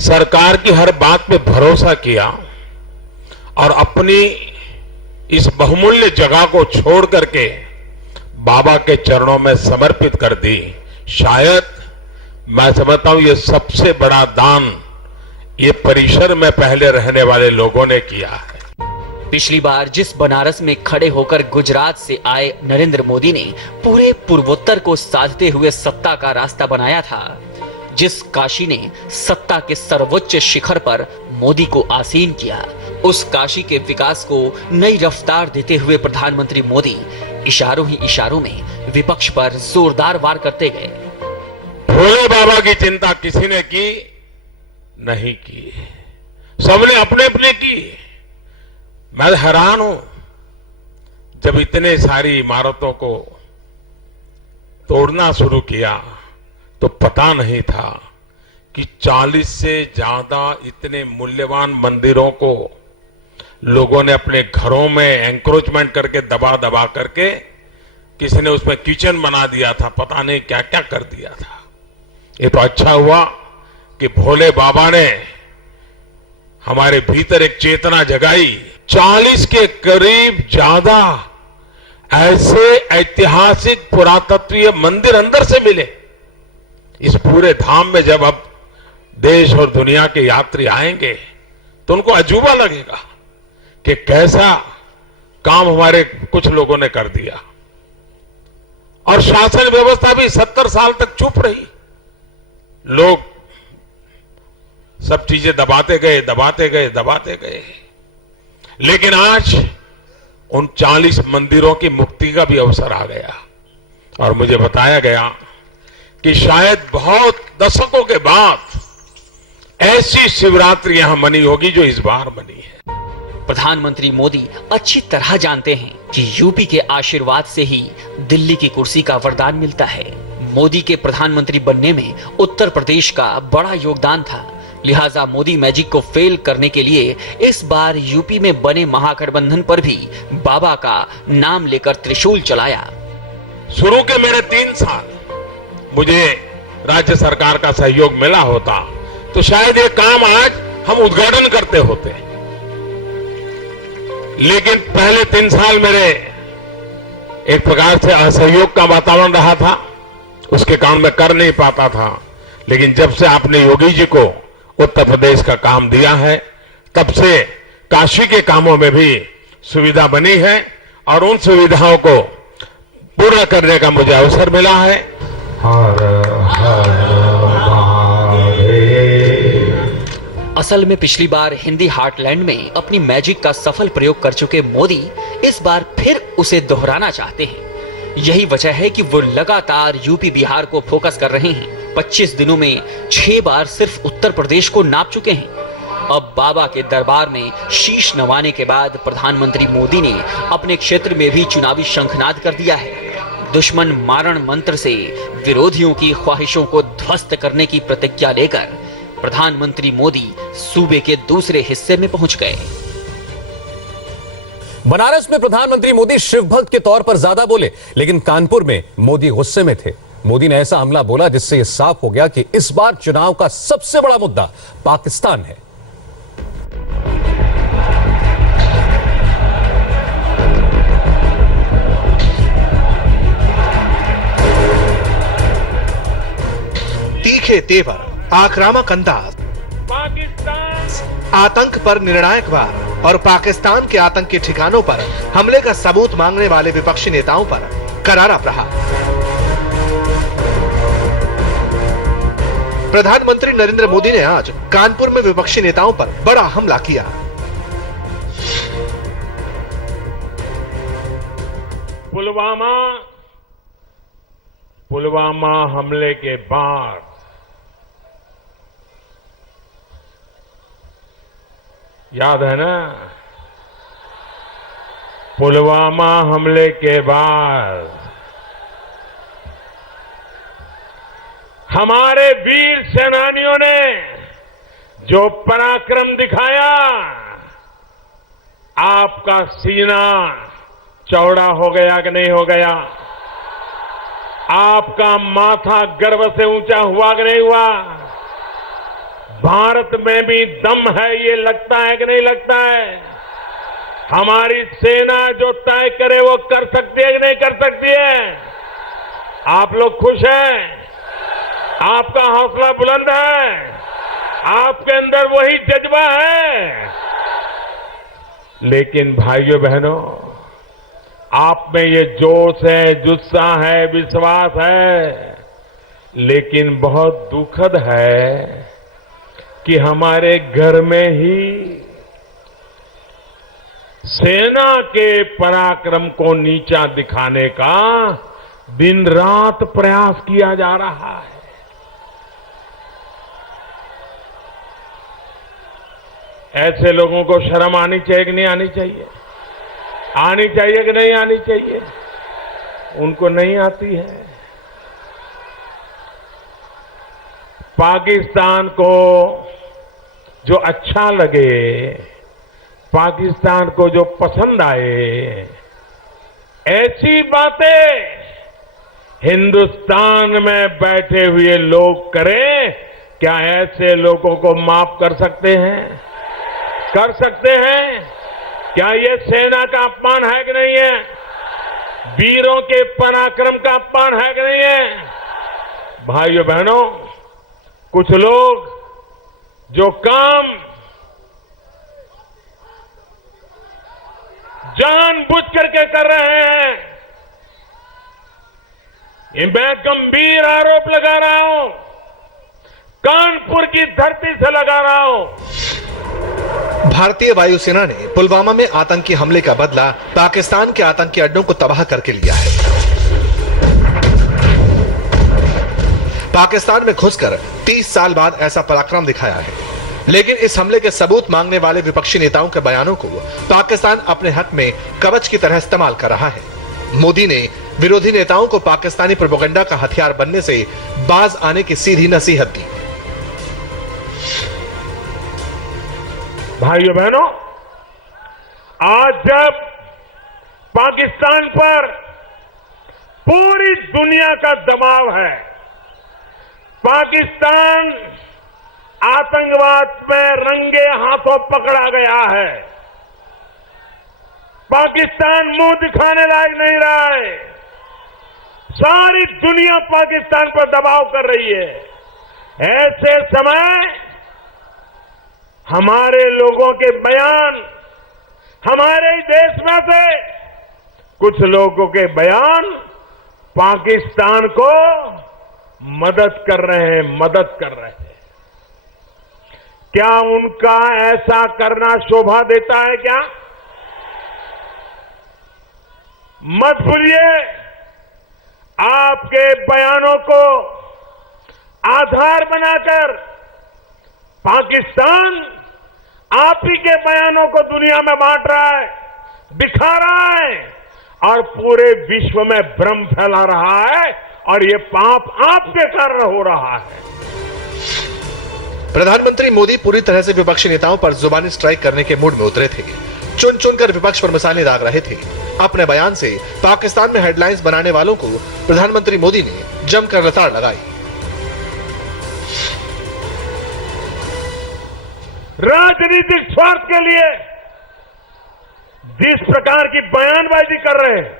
सरकार की हर बात पे भरोसा किया और अपनी इस बहुमूल्य जगह को छोड़ करके बाबा के चरणों में समर्पित कर दी, शायद मैं समझता हूं ये सबसे बड़ा दान ये परिसर में पहले रहने वाले लोगों ने किया है। पिछली बार जिस बनारस में खड़े होकर गुजरात से आए नरेंद्र मोदी ने पूरे पूर्वोत्तर को साधते हुए सत्ता का रास्ता बनाया था, जिस काशी ने सत्ता के सर्वोच्च शिखर पर मोदी को आसीन किया, उस काशी के विकास को नई रफ्तार देते हुए प्रधानमंत्री मोदी इशारों ही इशारों में विपक्ष पर जोरदार वार करते गए। भोले बाबा की चिंता किसी ने की नहीं की, सबने अपने अपने की। मैं हैरान हूं, जब इतने सारी इमारतों को तोड़ना शुरू किया तो पता नहीं था कि 40 से ज्यादा इतने मूल्यवान मंदिरों को लोगों ने अपने घरों में एंक्रोचमेंट करके दबा दबा करके, किसी ने उसमें किचन बना दिया था, पता नहीं क्या क्या कर दिया था। ये तो अच्छा हुआ कि भोले बाबा ने हमारे भीतर एक चेतना जगाई। 40 के करीब ज्यादा ऐसे ऐतिहासिक पुरातत्वीय मंदिर अंदर से मिले। इस पूरे धाम में जब अब देश और दुनिया के यात्री आएंगे तो उनको अजूबा लगेगा कि कैसा काम हमारे कुछ लोगों ने कर दिया। और शासन व्यवस्था भी 70 साल तक चुप रही, लोग सब चीजें दबाते गए दबाते गए दबाते गए। लेकिन आज उन 40 मंदिरों की मुक्ति का भी अवसर आ गया और मुझे बताया गया कि शायद बहुत दशकों के बाद ऐसी शिवरात्रि यहां मनी होगी जो इस बार मनी है। प्रधानमंत्री मोदी अच्छी तरह जानते हैं कि यूपी के आशीर्वाद से ही दिल्ली की कुर्सी का वरदान मिलता है। मोदी के प्रधानमंत्री बनने में उत्तर प्रदेश का बड़ा योगदान था, लिहाजा मोदी मैजिक को फेल करने के लिए इस बार यूपी में बने महागठबंधन पर भी बाबा का नाम लेकर त्रिशूल चलाया। शुरू के मेरे 3 साल मुझे राज्य सरकार का सहयोग मिला होता तो शायद ये काम आज हम उद्घाटन करते होते, लेकिन पहले 3 साल मेरे एक प्रकार से असहयोग का वातावरण रहा था, उसके कारण मैं कर नहीं पाता था। लेकिन जब से आपने योगी जी को उत्तर प्रदेश का काम दिया है, तब से काशी के कामों में भी सुविधा बनी है और उन सुविधाओं को पूरा करने का मुझे अवसर मिला है। असल में पिछली बार हिंदी हार्टलैंड में अपनी मैजिक का सफल प्रयोग कर चुके मोदी इस बार फिर उसे दोहराना चाहते हैं। यही वजह है कि वो लगातार यूपी बिहार को फोकस कर रहे हैं। 25 दिनों में 6 बार सिर्फ उत्तर प्रदेश को नाप चुके हैं। अब बाबा के दरबार में शीश नवाने के बाद प्रधानमंत्री मोदी ने अपने क्षेत्र में भी चुनावी शंखनाद कर दिया है। दुश्मन मारण मंत्र से विरोधियों की ख्वाहिशों को ध्वस्त करने की प्रतिज्ञा लेकर प्रधानमंत्री मोदी सूबे के दूसरे हिस्से में पहुंच गए। बनारस में प्रधानमंत्री मोदी शिव भक्त के तौर पर ज्यादा बोले, लेकिन कानपुर में मोदी गुस्से में थे। मोदी ने ऐसा हमला बोला जिससे यह साफ हो गया कि इस बार चुनाव का सबसे बड़ा मुद्दा पाकिस्तान है। तीखे तेवर, आक्रामक अंदाज, आतंक पर निर्णायक वार और पाकिस्तान के आतंकी ठिकानों पर हमले का सबूत मांगने वाले विपक्षी नेताओं पर करारा प्रहार। प्रधानमंत्री नरेंद्र मोदी ने आज कानपुर में विपक्षी नेताओं पर बड़ा हमला किया। पुलवामा हमले के बाद याद है ना, पुलवामा हमले के बाद हमारे वीर सेनानियों ने जो पराक्रम दिखाया, आपका सीना चौड़ा हो गया कि नहीं हो गया? आपका माथा गर्व से ऊंचा हुआ कि नहीं हुआ? भारत में भी दम है, ये लगता है कि नहीं लगता है? हमारी सेना जो तय करे वो कर सकती है कि नहीं कर सकती है? आप लोग खुश हैं? आपका हौसला बुलंद है? आपके अंदर वही जज्बा है? लेकिन भाइयों बहनों, आप में ये जोश है, जुस्सा है, विश्वास है, लेकिन बहुत दुखद है कि हमारे घर में ही सेना के पराक्रम को नीचा दिखाने का दिन रात प्रयास किया जा रहा है। ऐसे लोगों को शर्म आनी चाहिए कि नहीं आनी चाहिए? आनी चाहिए कि नहीं आनी चाहिए? उनको नहीं आती है। पाकिस्तान को जो अच्छा लगे, पाकिस्तान को जो पसंद आए, ऐसी बातें हिंदुस्तान में बैठे हुए लोग करें, क्या ऐसे लोगों को माफ कर सकते हैं? कर सकते हैं? क्या ये सेना का अपमान है कि नहीं है? वीरों के पराक्रम का अपमान है कि नहीं है? भाइयों बहनों, कुछ लोग जो काम जानबूझ करके कर रहे हैं, ये मैं गंभीर आरोप लगा रहा हूं, कानपुर की धरती से लगा रहा हूं। भारतीय वायुसेना ने पुलवामा में आतंकी हमले का बदला पाकिस्तान के आतंकी अड्डों को तबाह करके लिया है। पाकिस्तान में घुसकर 30 साल बाद ऐसा पराक्रम दिखाया है, लेकिन इस हमले के सबूत मांगने वाले विपक्षी नेताओं के बयानों को पाकिस्तान अपने हक में कवच की तरह इस्तेमाल कर रहा है। मोदी ने विरोधी नेताओं को पाकिस्तानी प्रोपेगेंडा का हथियार बनने से बाज आने की सीधी नसीहत दी। भाइयों बहनों, आज जब पाकिस्तान पर पूरी दुनिया का दबाव है, पाकिस्तान आतंकवाद में रंगे हाथों पकड़ा गया है, पाकिस्तान मुंह दिखाने लायक नहीं रहा है, सारी दुनिया पाकिस्तान पर दबाव कर रही है। ऐसे समय हमारे लोगों के बयान, हमारे देश में से कुछ लोगों के बयान पाकिस्तान को मदद कर रहे हैं। क्या उनका ऐसा करना शोभा देता है क्या? मत भूलिए, आपके बयानों को आधार बनाकर पाकिस्तान आप ही के बयानों को दुनिया में बांट रहा है, दिखा रहा है और पूरे विश्व में भ्रम फैला रहा है, और ये पाप आपके कारण हो रहा है। प्रधानमंत्री मोदी पूरी तरह से विपक्षी नेताओं पर जुबानी स्ट्राइक करने के मूड में उतरे थे। चुन चुनकर विपक्ष पर मिसालें दाग रहे थे। अपने बयान से पाकिस्तान में हेडलाइंस बनाने वालों को प्रधानमंत्री मोदी ने जमकर लताड़ लगाई। राजनीतिक स्वार्थ के लिए जिस प्रकार की बयानबाजी कर रहे हैं,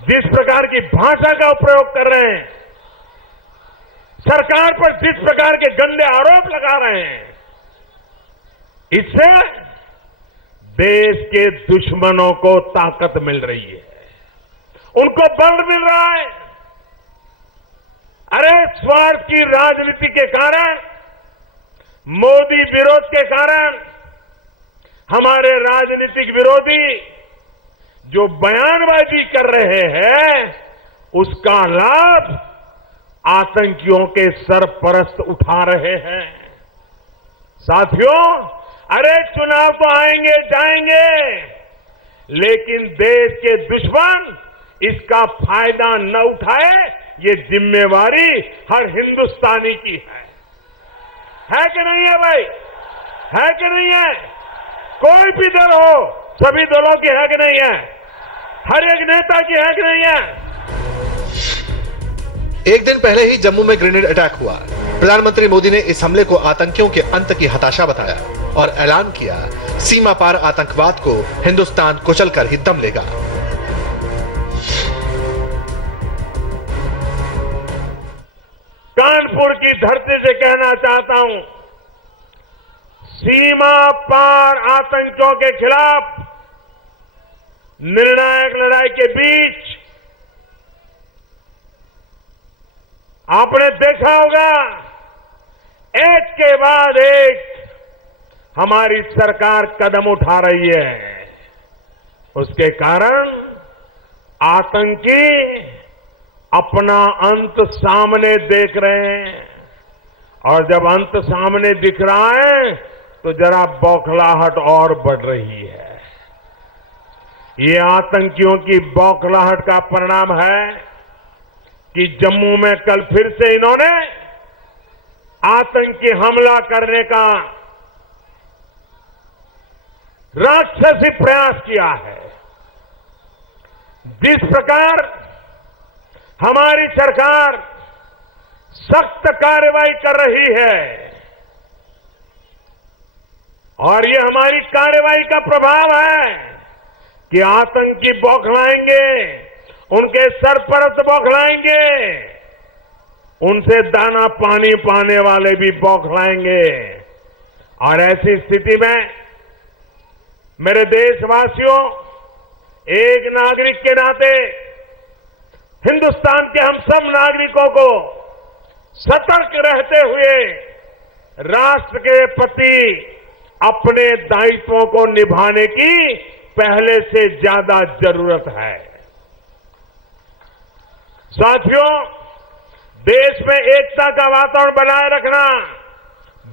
जिस प्रकार की भाषा का प्रयोग कर रहे हैं, सरकार पर जिस प्रकार के गंदे आरोप लगा रहे हैं, इससे देश के दुश्मनों को ताकत मिल रही है, उनको बल मिल रहा है। अरे स्वार्थ की राजनीति के कारण, मोदी विरोध के कारण हमारे राजनीतिक विरोधी जो बयानबाजी कर रहे हैं, उसका लाभ आतंकियों के सरपरस्त उठा रहे हैं। साथियों, अरे चुनाव तो आएंगे जाएंगे, लेकिन देश के दुश्मन इसका फायदा न उठाए, ये जिम्मेवारी हर हिंदुस्तानी की है कि नहीं है भाई? है कि नहीं है? कोई भी दल हो, सभी दलों की है कि नहीं है? हर एक नेता की है कि नहीं है? एक दिन पहले ही जम्मू में ग्रेनेड अटैक हुआ। प्रधानमंत्री मोदी ने इस हमले को आतंकियों के अंत की हताशा बताया और ऐलान किया, सीमा पार आतंकवाद को हिंदुस्तान कुचल कर ही दम लेगा। कानपुर की धरती से कहना चाहता हूं, सीमा पार आतंकियों के खिलाफ निर्णायक लड़ाई के बीच आपने देखा होगा, एक के बाद एक हमारी सरकार कदम उठा रही है। उसके कारण आतंकी अपना अंत सामने देख रहे हैं, और जब अंत सामने दिख रहा है तो जरा बौखलाहट और बढ़ रही है। ये आतंकियों की बौखलाहट का परिणाम है कि जम्मू में कल फिर से इन्होंने आतंकी हमला करने का राक्षसी प्रयास किया है। जिस प्रकार हमारी सरकार सख्त कार्रवाई कर रही है, और ये हमारी कार्रवाई का प्रभाव है कि आतंकी बौखलाएंगे, उनके सरपरस्त बौखलाएंगे, उनसे दाना पानी पाने वाले भी बौखलाएंगे। और ऐसी स्थिति में मेरे देशवासियों, एक नागरिक के नाते हिंदुस्तान के हम सब नागरिकों को सतर्क रहते हुए राष्ट्र के प्रति अपने दायित्वों को निभाने की पहले से ज्यादा जरूरत है। साथियों, देश में एकता का वातावरण बनाए रखना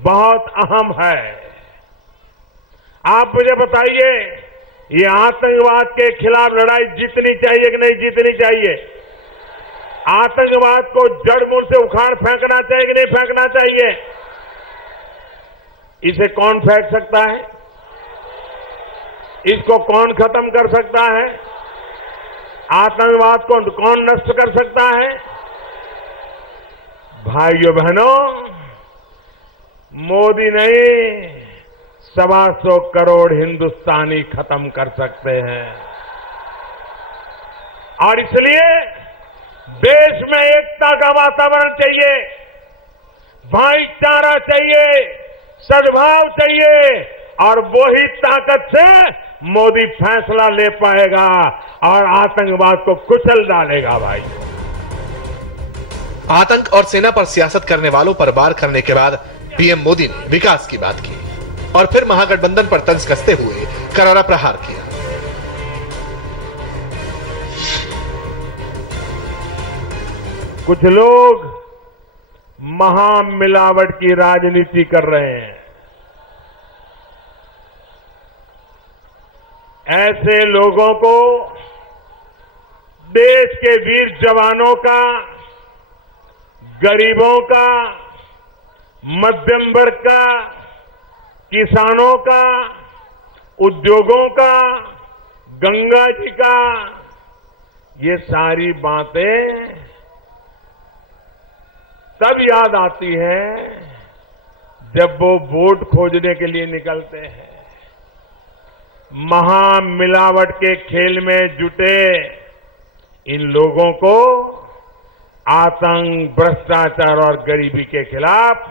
बहुत अहम है। आप मुझे बताइए, ये आतंकवाद के खिलाफ लड़ाई जीतनी चाहिए कि नहीं जीतनी चाहिए? आतंकवाद को जड़ मूल से उखाड़ फेंकना चाहिए कि नहीं फेंकना चाहिए? इसे कौन फेंक सकता है? इसको कौन खत्म कर सकता है? आतंकवाद को कौन नष्ट कर सकता है? भाइयों बहनों, मोदी नहीं, 125 करोड़ हिंदुस्तानी खत्म कर सकते हैं। और इसलिए देश में एकता का वातावरण चाहिए, भाईचारा चाहिए, सद्भाव चाहिए, और वही ताकत से मोदी फैसला ले पाएगा और आतंकवाद को कुचल डालेगा। भाई, आतंक और सेना पर सियासत करने वालों पर वार करने के बाद पीएम मोदी ने विकास की बात की और फिर महागठबंधन पर तंज कसते हुए करारा प्रहार किया। कुछ लोग महामिलावट की राजनीति कर रहे हैं। ऐसे लोगों को, देश के वीर जवानों का, गरीबों का, मध्यम वर्ग का, किसानों का, उद्योगों का, गंगा जी का, ये सारी बातें तब याद आती है जब वो वोट खोजने के लिए निकलते हैं। महामिलावट के खेल में जुटे इन लोगों को आतंक, भ्रष्टाचार और गरीबी के खिलाफ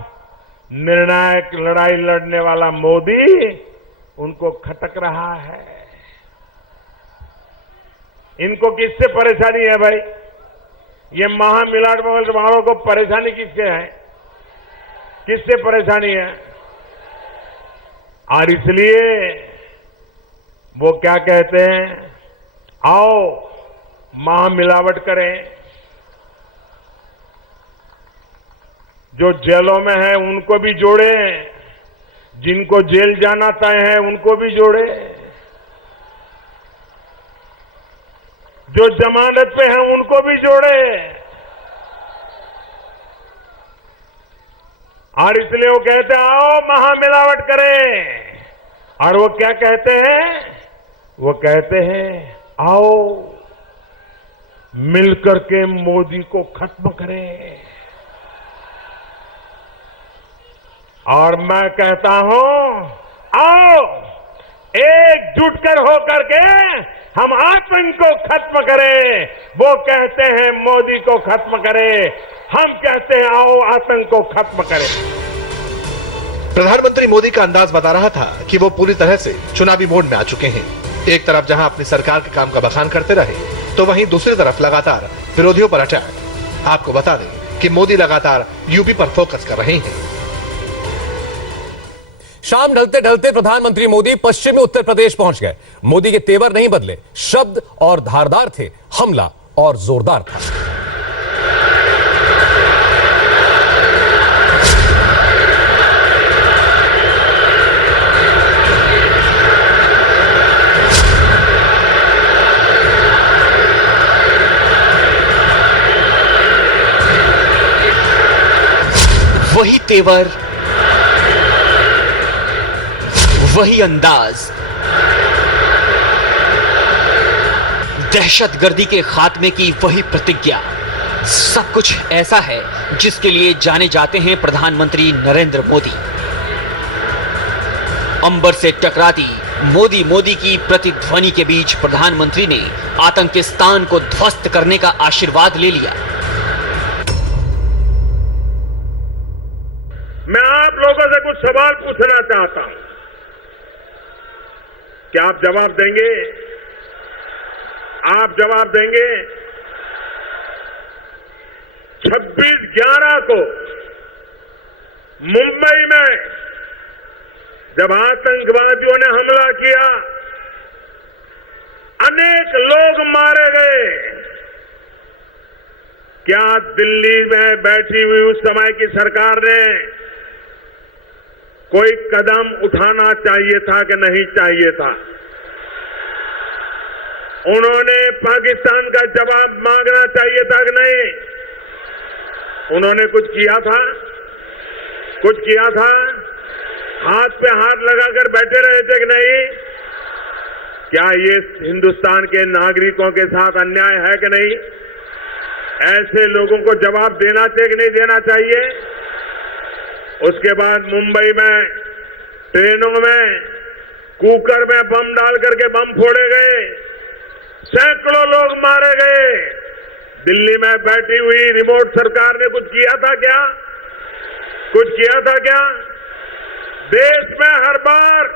निर्णायक लड़ाई लड़ने वाला मोदी उनको खटक रहा है। इनको किससे परेशानी है भाई? ये महामिलावट वालों को परेशानी किससे है? किससे परेशानी है? और इसलिए वो क्या कहते हैं, आओ महामिलावट करें। जो जेलों में है उनको भी जोड़े, जिनको जेल जाना तय है उनको भी जोड़े, जो जमानत पे हैं उनको भी जोड़े। और इसलिए वो कहते हैं आओ महामिलावट करें। और वो क्या कहते हैं? वो कहते हैं आओ मिलकर के मोदी को खत्म करें। और मैं कहता हूं आओ एकजुट कर होकर के हम आतंक को खत्म करें। वो कहते हैं मोदी को खत्म करें, हम कहते हैं आओ आतंक को खत्म करें। प्रधानमंत्री मोदी का अंदाज बता रहा था कि वो पूरी तरह से चुनावी मोड में आ चुके हैं। एक तरफ जहां अपनी सरकार के काम का बखान करते रहे, तो वहीं दूसरी तरफ लगातार विरोधियों पर अटैक। आपको बता दें कि मोदी लगातार यूपी पर फोकस कर रहे हैं। शाम ढलते ढलते प्रधानमंत्री मोदी पश्चिमी उत्तर प्रदेश पहुंच गए। मोदी के तेवर नहीं बदले, शब्द और धारदार थे, हमला और जोरदार था। वही तेवर, वही अंदाज, दहशतगर्दी के खात्मे की वही प्रतिज्ञा, सब कुछ ऐसा है जिसके लिए जाने जाते हैं प्रधानमंत्री नरेंद्र मोदी। अंबर से टकराती मोदी मोदी की प्रतिध्वनि के बीच प्रधानमंत्री ने आतंकिस्तान को ध्वस्त करने का आशीर्वाद ले लिया। मैं आप लोगों से कुछ सवाल पूछना चाहता हूं, क्या आप जवाब देंगे? आप जवाब देंगे? 26/11 को मुंबई में जब आतंकवादियों ने हमला किया, अनेक लोग मारे गए। क्या दिल्ली में बैठी हुई उस समय की सरकार ने कोई कदम उठाना चाहिए था कि नहीं चाहिए था? उन्होंने पाकिस्तान का जवाब मांगना चाहिए था कि नहीं? उन्होंने कुछ किया था? कुछ किया था? हाथ पे हाथ लगाकर बैठे रहे थे कि नहीं? क्या ये हिंदुस्तान के नागरिकों के साथ अन्याय है कि नहीं? ऐसे लोगों को जवाब देना चाहिए कि नहीं देना चाहिए? उसके बाद मुंबई में ट्रेनों में कुकर में बम डाल करके बम फोड़े गए, सैकड़ों लोग मारे गए। दिल्ली में बैठी हुई रिमोट सरकार ने कुछ किया था क्या? कुछ किया था क्या? देश में हर बार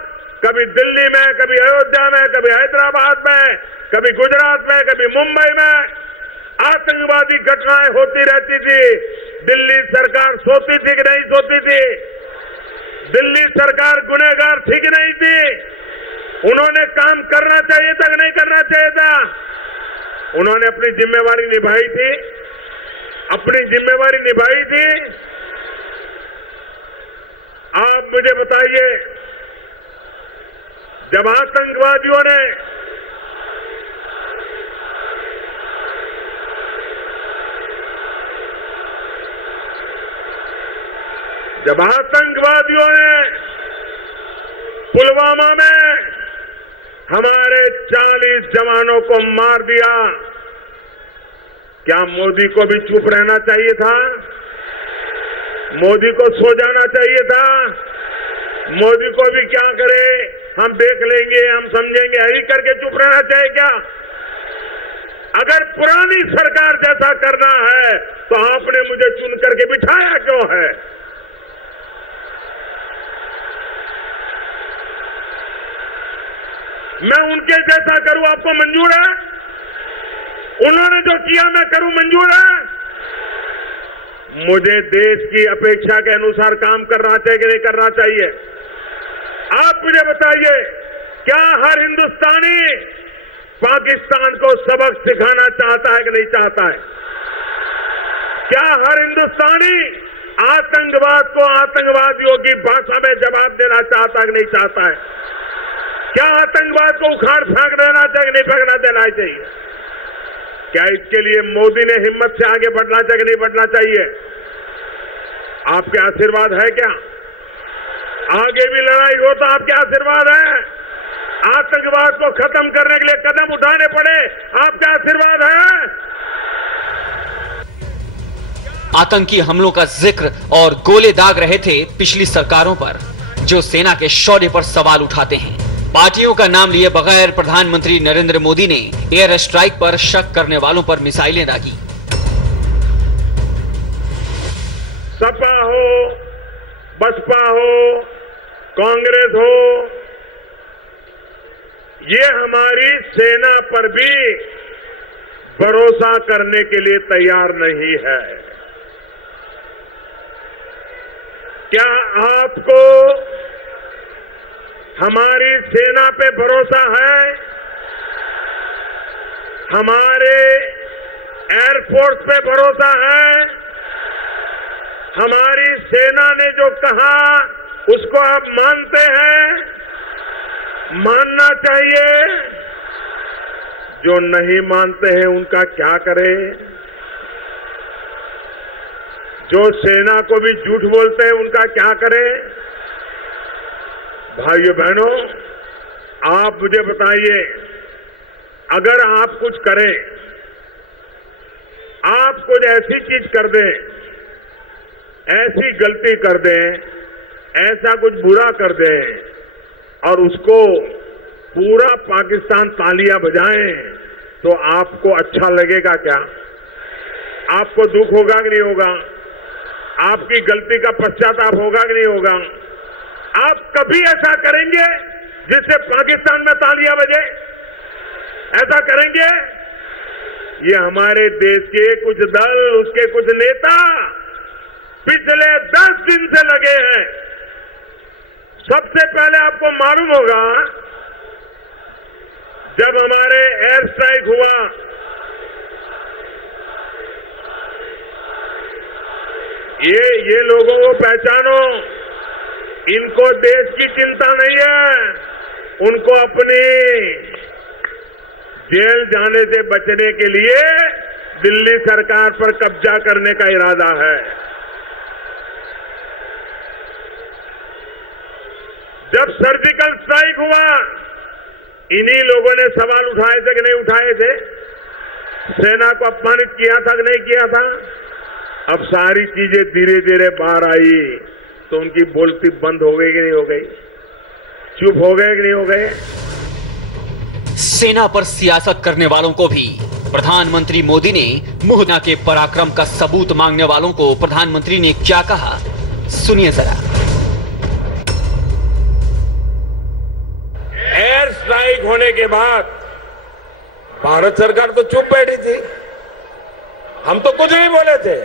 कभी दिल्ली में, कभी अयोध्या में, कभी हैदराबाद में, कभी गुजरात में, कभी मुंबई में आतंकवादी घटनाएं होती रहती थी। दिल्ली सरकार सोती थी कि नहीं सोती थी? दिल्ली सरकार गुनहगार थी कि नहीं थी? उन्होंने काम करना चाहिए था कि नहीं करना चाहिए था? उन्होंने अपनी जिम्मेवारी निभाई थी? अपनी जिम्मेवारी निभाई थी? आप मुझे बताइए, जब आतंकवादियों ने जब आतंकवादियों ने पुलवामा में हमारे 40 जवानों को मार दिया, क्या मोदी को भी चुप रहना चाहिए था? मोदी को सो जाना चाहिए था? मोदी को भी क्या करे, हम देख लेंगे, हम समझेंगे, यही करके चुप रहना चाहिए क्या? अगर पुरानी सरकार जैसा करना है तो आपने मुझे चुन करके बिठाया क्यों है? मैं उनके जैसा करूं, आपको मंजूर है? उन्होंने जो किया मैं करूं, मंजूर है? मुझे देश की अपेक्षा के अनुसार काम करना चाहिए कि नहीं करना चाहिए? आप मुझे बताइए, क्या हर हिंदुस्तानी पाकिस्तान को सबक सिखाना चाहता है कि नहीं चाहता है? क्या हर हिंदुस्तानी आतंकवाद को आतंकवादियों की भाषा में जवाब देना चाहता है कि नहीं चाहता है? क्या आतंकवाद को उखाड़ फेंक देना चाहिए, नहीं फेंकना देना चाहिए? क्या इसके लिए मोदी ने हिम्मत से आगे बढ़ना चाहिए, नहीं बढ़ना चाहिए? आपके आशीर्वाद है क्या? आगे भी लड़ाई हो तो आपके आशीर्वाद है? आतंकवाद को खत्म करने के लिए कदम उठाने पड़े, आपका आशीर्वाद है? आतंकी हमलों का जिक्र और गोले दाग रहे थे पिछली सरकारों पर, जो सेना के शौर्य पर सवाल उठाते हैं। पार्टियों का नाम लिए बगैर प्रधानमंत्री नरेंद्र मोदी ने एयर स्ट्राइक पर शक करने वालों पर मिसाइलें दागी। सपा हो, बसपा हो, कांग्रेस हो, ये हमारी सेना पर भी भरोसा करने के लिए तैयार नहीं है। क्या आपको हमारी सेना पे भरोसा है? हमारे एयरफोर्स पे भरोसा है? हमारी सेना ने जो कहा उसको आप मानते हैं? मानना चाहिए। जो नहीं मानते हैं उनका क्या करें? जो सेना को भी झूठ बोलते हैं उनका क्या करें? भाइयों बहनों, आप मुझे बताइए, अगर आप कुछ करें, आप कुछ ऐसी चीज कर दें, ऐसी गलती कर दें, ऐसा कुछ बुरा कर दें और उसको पूरा पाकिस्तान तालियां बजाएं, तो आपको अच्छा लगेगा क्या? आपको दुख होगा कि नहीं होगा? आपकी गलती का पश्चाताप होगा कि नहीं होगा? आप कभी ऐसा करेंगे जिससे पाकिस्तान में तालियां बजे? ऐसा करेंगे? ये हमारे देश के कुछ दल, उसके कुछ नेता पिछले 10 दिन से लगे हैं। सबसे पहले आपको मालूम होगा, जब हमारे एयर स्ट्राइक हुआ, ये लोगों को पहचानो, इनको देश की चिंता नहीं है, उनको अपने जेल जाने से बचने के लिए दिल्ली सरकार पर कब्जा करने का इरादा है। जब सर्जिकल स्ट्राइक हुआ, इन्हीं लोगों ने सवाल उठाए थे कि नहीं उठाए थे? सेना को अपमानित किया था कि नहीं किया था? अब सारी चीजें धीरे धीरे बाहर आई तो उनकी बोलती बंद हो गई कि नहीं हो गई? चुप हो गए कि नहीं हो गए? सेना पर सियासत करने वालों को भी प्रधानमंत्री मोदी ने मुहना के पराक्रम का सबूत मांगने वालों को प्रधानमंत्री ने क्या कहा, सुनिए जरा। एयर स्ट्राइक होने के बाद भारत सरकार तो चुप बैठी थी, हम तो कुछ नहीं बोले थे,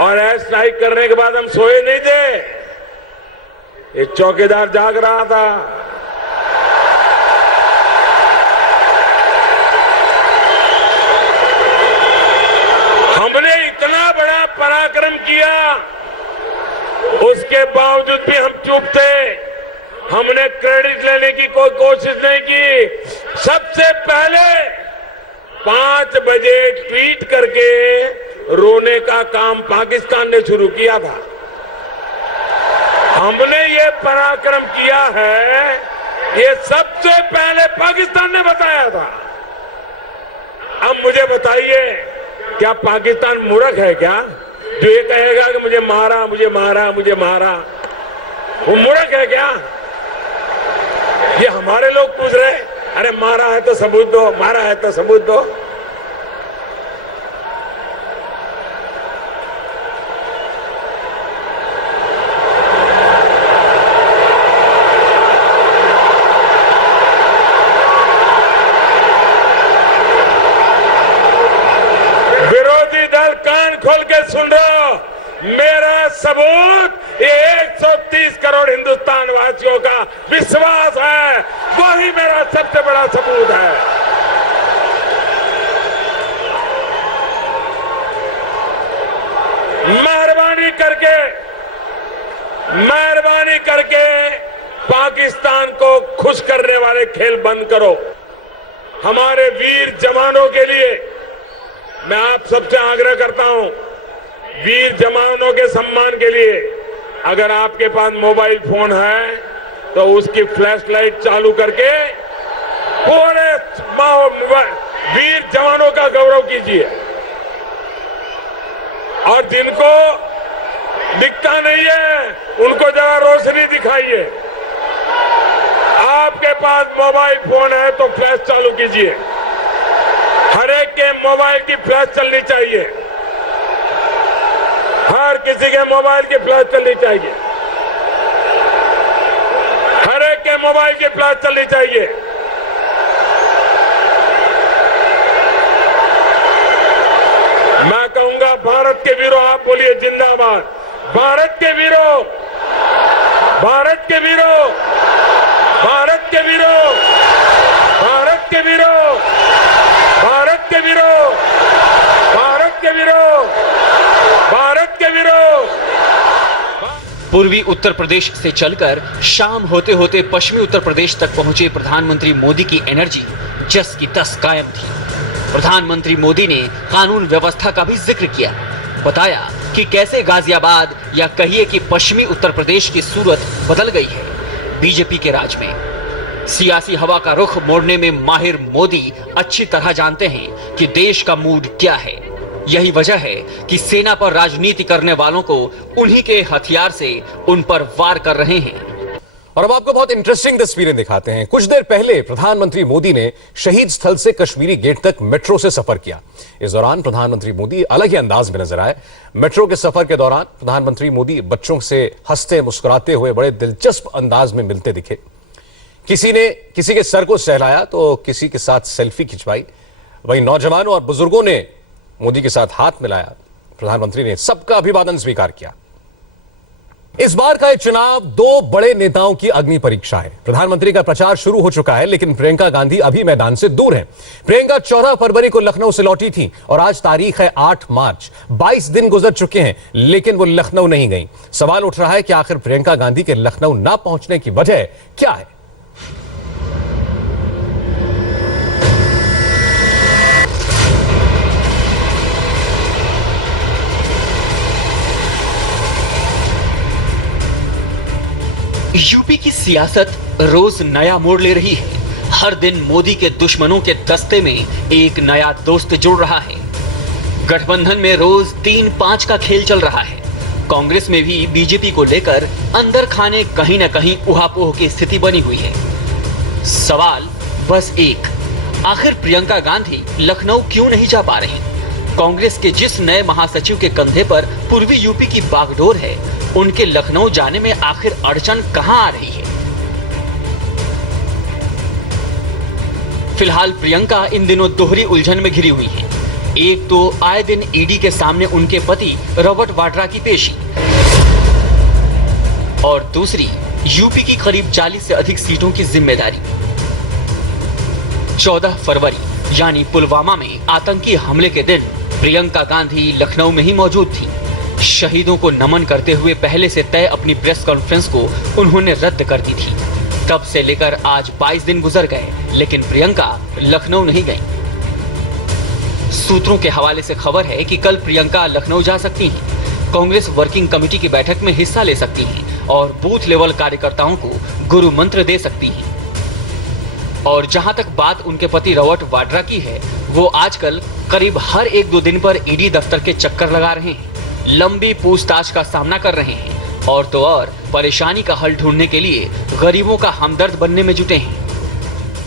और एयर स्ट्राइक करने के बाद हम सोए नहीं थे, एक चौकीदार जाग रहा था। हमने इतना बड़ा पराक्रम किया, उसके बावजूद भी हम चुप थे। हमने क्रेडिट लेने की कोई कोशिश नहीं की। सबसे पहले 5 बजे ट्वीट करके रोने का काम पाकिस्तान ने शुरू किया था। हमने ये पराक्रम किया है, ये सबसे पहले पाकिस्तान ने बताया था। अब मुझे बताइए, क्या पाकिस्तान मूर्ख है क्या, जो ये कहेगा कि मुझे मारा, मुझे मारा, मुझे मारा? वो मूर्ख है क्या? ये हमारे लोग पूछ रहे, अरे मारा है तो सबूत दो, मारा है तो सबूत दो। विरोधी दल कान खोल के सुन रहे, मेरा सबूत ये 130 करोड़ हिंदुस्तान वासियों का विश्वास है, वही मेरा सबसे बड़ा सबूत है। मेहरबानी करके पाकिस्तान को खुश करने वाले खेल बंद करो। हमारे वीर जवानों के लिए मैं आप सबसे आग्रह करता हूं, वीर जवानों के सम्मान के लिए अगर आपके पास मोबाइल फोन है तो उसकी फ्लैश लाइट चालू करके पूरे वीर जवानों का गौरव कीजिए। और जिनको दिखता नहीं है उनको जरा रोशनी दिखाइए। आपके पास मोबाइल फोन है तो फ्लैश चालू कीजिए। हर एक के मोबाइल की फ्लैश चलनी चाहिए, हर किसी के मोबाइल की फ्लैश चलनी चाहिए, हर एक के मोबाइल की फ्लैश चलनी चाहिए। मैं कहूंगा भारत के वीरों, आप बोलिए जिंदाबाद। भारत के वीरों, भारत के वीरों, भारत के वीरों, भारत के वीरों, भारत के वीरों, भारत के वीरों, भारत के वीरों। पूर्वी उत्तर प्रदेश से चलकर शाम होते होते पश्चिमी उत्तर प्रदेश तक पहुंचे प्रधानमंत्री मोदी की एनर्जी जस की तस कायम थी। प्रधानमंत्री मोदी ने कानून व्यवस्था का भी जिक्र किया, बताया कि कैसे गाजियाबाद या कहिए कि पश्चिमी उत्तर प्रदेश की सूरत बदल गई है बीजेपी के राज में। सियासी हवा का रुख मोड़ने में माहिर मोदी अच्छी तरह जानते हैं कि देश का मूड क्या है। यही वजह है कि सेना पर राजनीति करने वालों को उन्हीं के हथियार से उन पर वार कर रहे हैं। और अब आपको बहुत इंटरेस्टिंग तस्वीरें दिखाते हैं। कुछ देर पहले प्रधानमंत्री मोदी ने शहीद स्थल से कश्मीरी गेट तक मेट्रो से सफर किया। इस दौरान प्रधानमंत्री मोदी अलग ही अंदाज में नजर आए। मेट्रो के सफर के दौरान प्रधानमंत्री मोदी बच्चों से हंसते मुस्कुराते हुए बड़े दिलचस्प अंदाज में मिलते दिखे। किसी ने किसी के सर को सहलाया तो किसी के साथ सेल्फी खिंचवाई। वहीं नौजवानों और बुजुर्गों ने मोदी के साथ हाथ मिलाया। प्रधानमंत्री ने सबका अभिवादन स्वीकार किया। इस बार का यह चुनाव दो बड़े नेताओं की अग्नि परीक्षा है। प्रधानमंत्री का प्रचार शुरू हो चुका है, लेकिन प्रियंका गांधी अभी मैदान से दूर हैं। प्रियंका 14 फरवरी को लखनऊ से लौटी थी और आज तारीख है 8 मार्च। 22 दिन गुजर चुके हैं, लेकिन वो लखनऊ नहीं गई। सवाल उठ रहा है कि आखिर प्रियंका गांधी के लखनऊ ना पहुंचने की वजह क्या है। यूपी की सियासत रोज नया मोड़ ले रही है। हर दिन मोदी के दुश्मनों के दस्ते में एक नया दोस्त जुड़ रहा है। गठबंधन में रोज 3-5 का खेल चल रहा है। कांग्रेस में भी बीजेपी को लेकर अंदर खाने कहीं न कहीं उहापोह की स्थिति बनी हुई है। सवाल बस एक, आखिर प्रियंका गांधी लखनऊ क्यों नहीं जा पा रही? कांग्रेस के जिस नए महासचिव के कंधे पर पूर्वी यूपी की बागडोर है, उनके लखनऊ जाने में आखिर अड़चन कहां आ रही है? फिलहाल प्रियंका इन दिनों दोहरी उलझन में घिरी हुई हैं। एक तो आए दिन ईडी के सामने उनके पति रॉबर्ट वाड्रा की पेशी, और दूसरी यूपी की करीब 40 से अधिक सीटों की जिम्मेदारी। 14 फरवरी यानी पुलवामा में आतंकी हमले के दिन प्रियंका गांधी लखनऊ में ही मौजूद थी। शहीदों को नमन करते हुए पहले से तय अपनी प्रेस कॉन्फ्रेंस को उन्होंने रद्द कर दी थी। तब से लेकर आज 22 दिन गुजर गए, लेकिन प्रियंका लखनऊ नहीं गई। सूत्रों के हवाले से खबर है कि कल प्रियंका लखनऊ जा सकती हैं। कांग्रेस वर्किंग कमेटी की बैठक में हिस्सा ले सकती हैं और बूथ लेवल कार्यकर्ताओं को गुरु मंत्र दे सकती हैं। और जहां तक बात उनके पति रॉबर्ट वाड्रा की है, वो आजकल करीब हर 1-2 दिन पर ईडी दफ्तर के चक्कर लगा रहे हैं, लंबी पूछताछ का सामना कर रहे हैं और तो और परेशानी का हल ढूंढने के लिए गरीबों का हमदर्द बनने में जुटे हैं।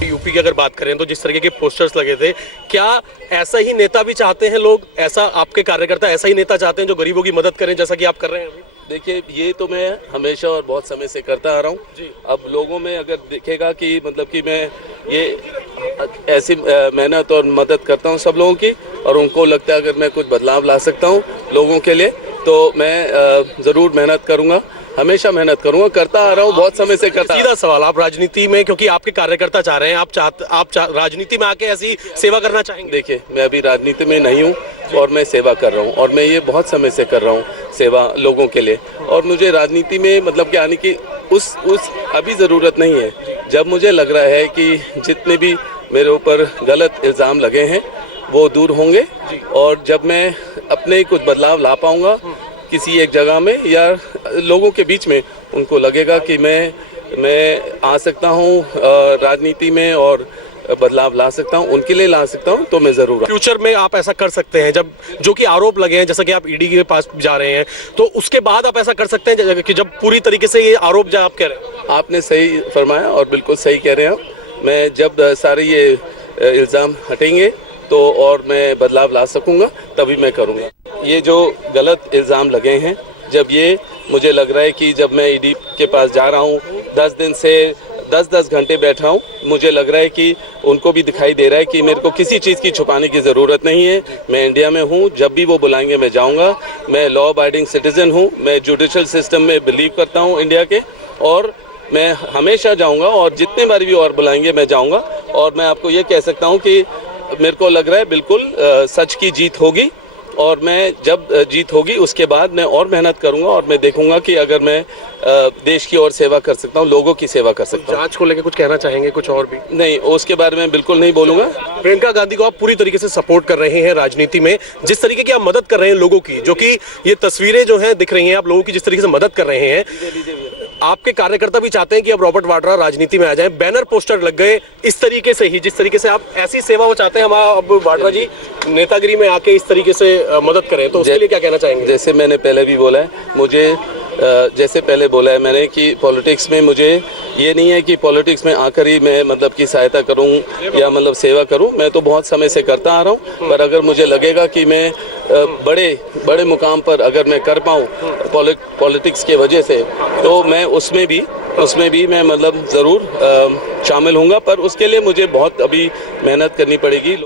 यूपी की अगर बात करें तो जिस तरीके के पोस्टर्स लगे थे, क्या ऐसा ही नेता भी चाहते हैं लोग, ऐसा आपके कार्यकर्ता ऐसा ही नेता चाहते हैं जो गरीबों की मदद करें जैसा कि आप कर रहे हैं अभी? देखिए, ये तो मैं हमेशा और बहुत समय से करता आ रहा हूँ। अब लोगों में अगर दिखेगा कि मतलब कि मैं ये ऐसी मेहनत और मदद करता हूँ सब लोगों की, और उनको लगता है अगर मैं कुछ बदलाव ला सकता हूँ लोगों के लिए, तो मैं ज़रूर मेहनत करूँगा, हमेशा मेहनत करूंगा, करता आ रहा हूँ, बहुत समय से करता। सीधा सवाल, आप राजनीति में, क्योंकि आपके कार्यकर्ता चाह रहे हैं, आप राजनीति में आके ऐसी सेवा करना चाहेंगे? देखिए, मैं अभी राजनीति में नहीं हूँ और मैं सेवा कर रहा हूँ, और मैं ये बहुत समय से कर रहा हूँ सेवा लोगों के लिए, और मुझे राजनीति में मतलब कि आने की उस अभी ज़रूरत नहीं है। जब मुझे लग रहा है कि जितने भी मेरे ऊपर गलत इल्ज़ाम लगे हैं वो दूर होंगे, और जब मैं अपने कुछ बदलाव ला पाऊँगा किसी एक जगह में या लोगों के बीच में, उनको लगेगा कि मैं आ सकता हूँ राजनीति में और बदलाव ला सकता हूँ, उनके लिए ला सकता हूँ, तो मैं जरूर। फ्यूचर में आप ऐसा कर सकते हैं, जब जो कि आरोप लगे हैं, जैसा कि आप ईडी के पास जा रहे हैं, तो उसके बाद आप ऐसा कर सकते हैं कि जब पूरी तरीके से ये आरोप जो आप कह रहे हैं? आपने सही फरमाया और बिल्कुल सही कह रहे हैं आप। मैं जब सारे ये इल्ज़ाम हटेंगे तो और मैं बदलाव ला सकूंगा, तभी मैं करूंगा। ये जो गलत इल्ज़ाम लगे हैं, जब ये मुझे लग रहा है कि जब मैं ईडी के पास जा रहा हूँ, 10 दिन से 10 घंटे बैठा हूँ, मुझे लग रहा है कि उनको भी दिखाई दे रहा है कि मेरे को किसी चीज़ की छुपाने की ज़रूरत नहीं है। मैं इंडिया में हूँ, जब भी वो बुलाएंगे मैं जाऊँगा। मैं लॉ अबाइडिंग सिटीजन हूँ, मैं जुडिशल सिस्टम में बिलीव करता हूँ इंडिया के, और मैं हमेशा जाऊँगा, और जितने बार भी और बुलाएंगे मैं जाऊँगा। और मैं आपको ये कह सकता हूँ कि मेरे को लग रहा है बिल्कुल सच की जीत होगी, और मैं जब जीत होगी उसके बाद मैं और मेहनत करूंगा, और मैं देखूंगा कि अगर मैं देश की और सेवा कर सकता हूं, लोगों की सेवा कर सकता हूं। जांच को लेकर कुछ कहना चाहेंगे, कुछ और भी? नहीं, उसके बारे में बिल्कुल नहीं बोलूंगा। प्रियंका गांधी को आप पूरी तरीके से सपोर्ट कर रहे हैं राजनीति में, जिस तरीके की आप मदद कर रहे हैं लोगों की, जो कि ये तस्वीरें जो हैं दिख रही हैं आप लोगों की, जिस तरीके से मदद कर रहे हैं, आपके कार्यकर्ता भी चाहते हैं कि अब रॉबर्ट वाड्रा राजनीति में आ जाएं। बैनर पोस्टर लग गए इस तरीके से ही, जिस तरीके से आप ऐसी सेवा वो चाहते हैं, हम अब वाड्रा जी नेतागिरी में आके इस तरीके से मदद करें, तो उसके लिए क्या कहना चाहेंगे? जैसे मैंने पहले भी बोला है, मुझे जैसे पहले बोला है मैंने कि पॉलिटिक्स में मुझे ये नहीं है कि पॉलिटिक्स में आकर ही मैं मतलब की सहायता करूं या मतलब सेवा करूं। मैं तो बहुत समय से करता आ रहा हूं, पर अगर मुझे लगेगा कि मैं बड़े मुकाम पर अगर मैं कर पाऊं पॉलिटिक्स के वजह से, तो मैं उसमें भी मैं मतलब ज़रूर शामिल होऊंगा, पर उसके लिए मुझे बहुत अभी मेहनत करनी पड़ेगी।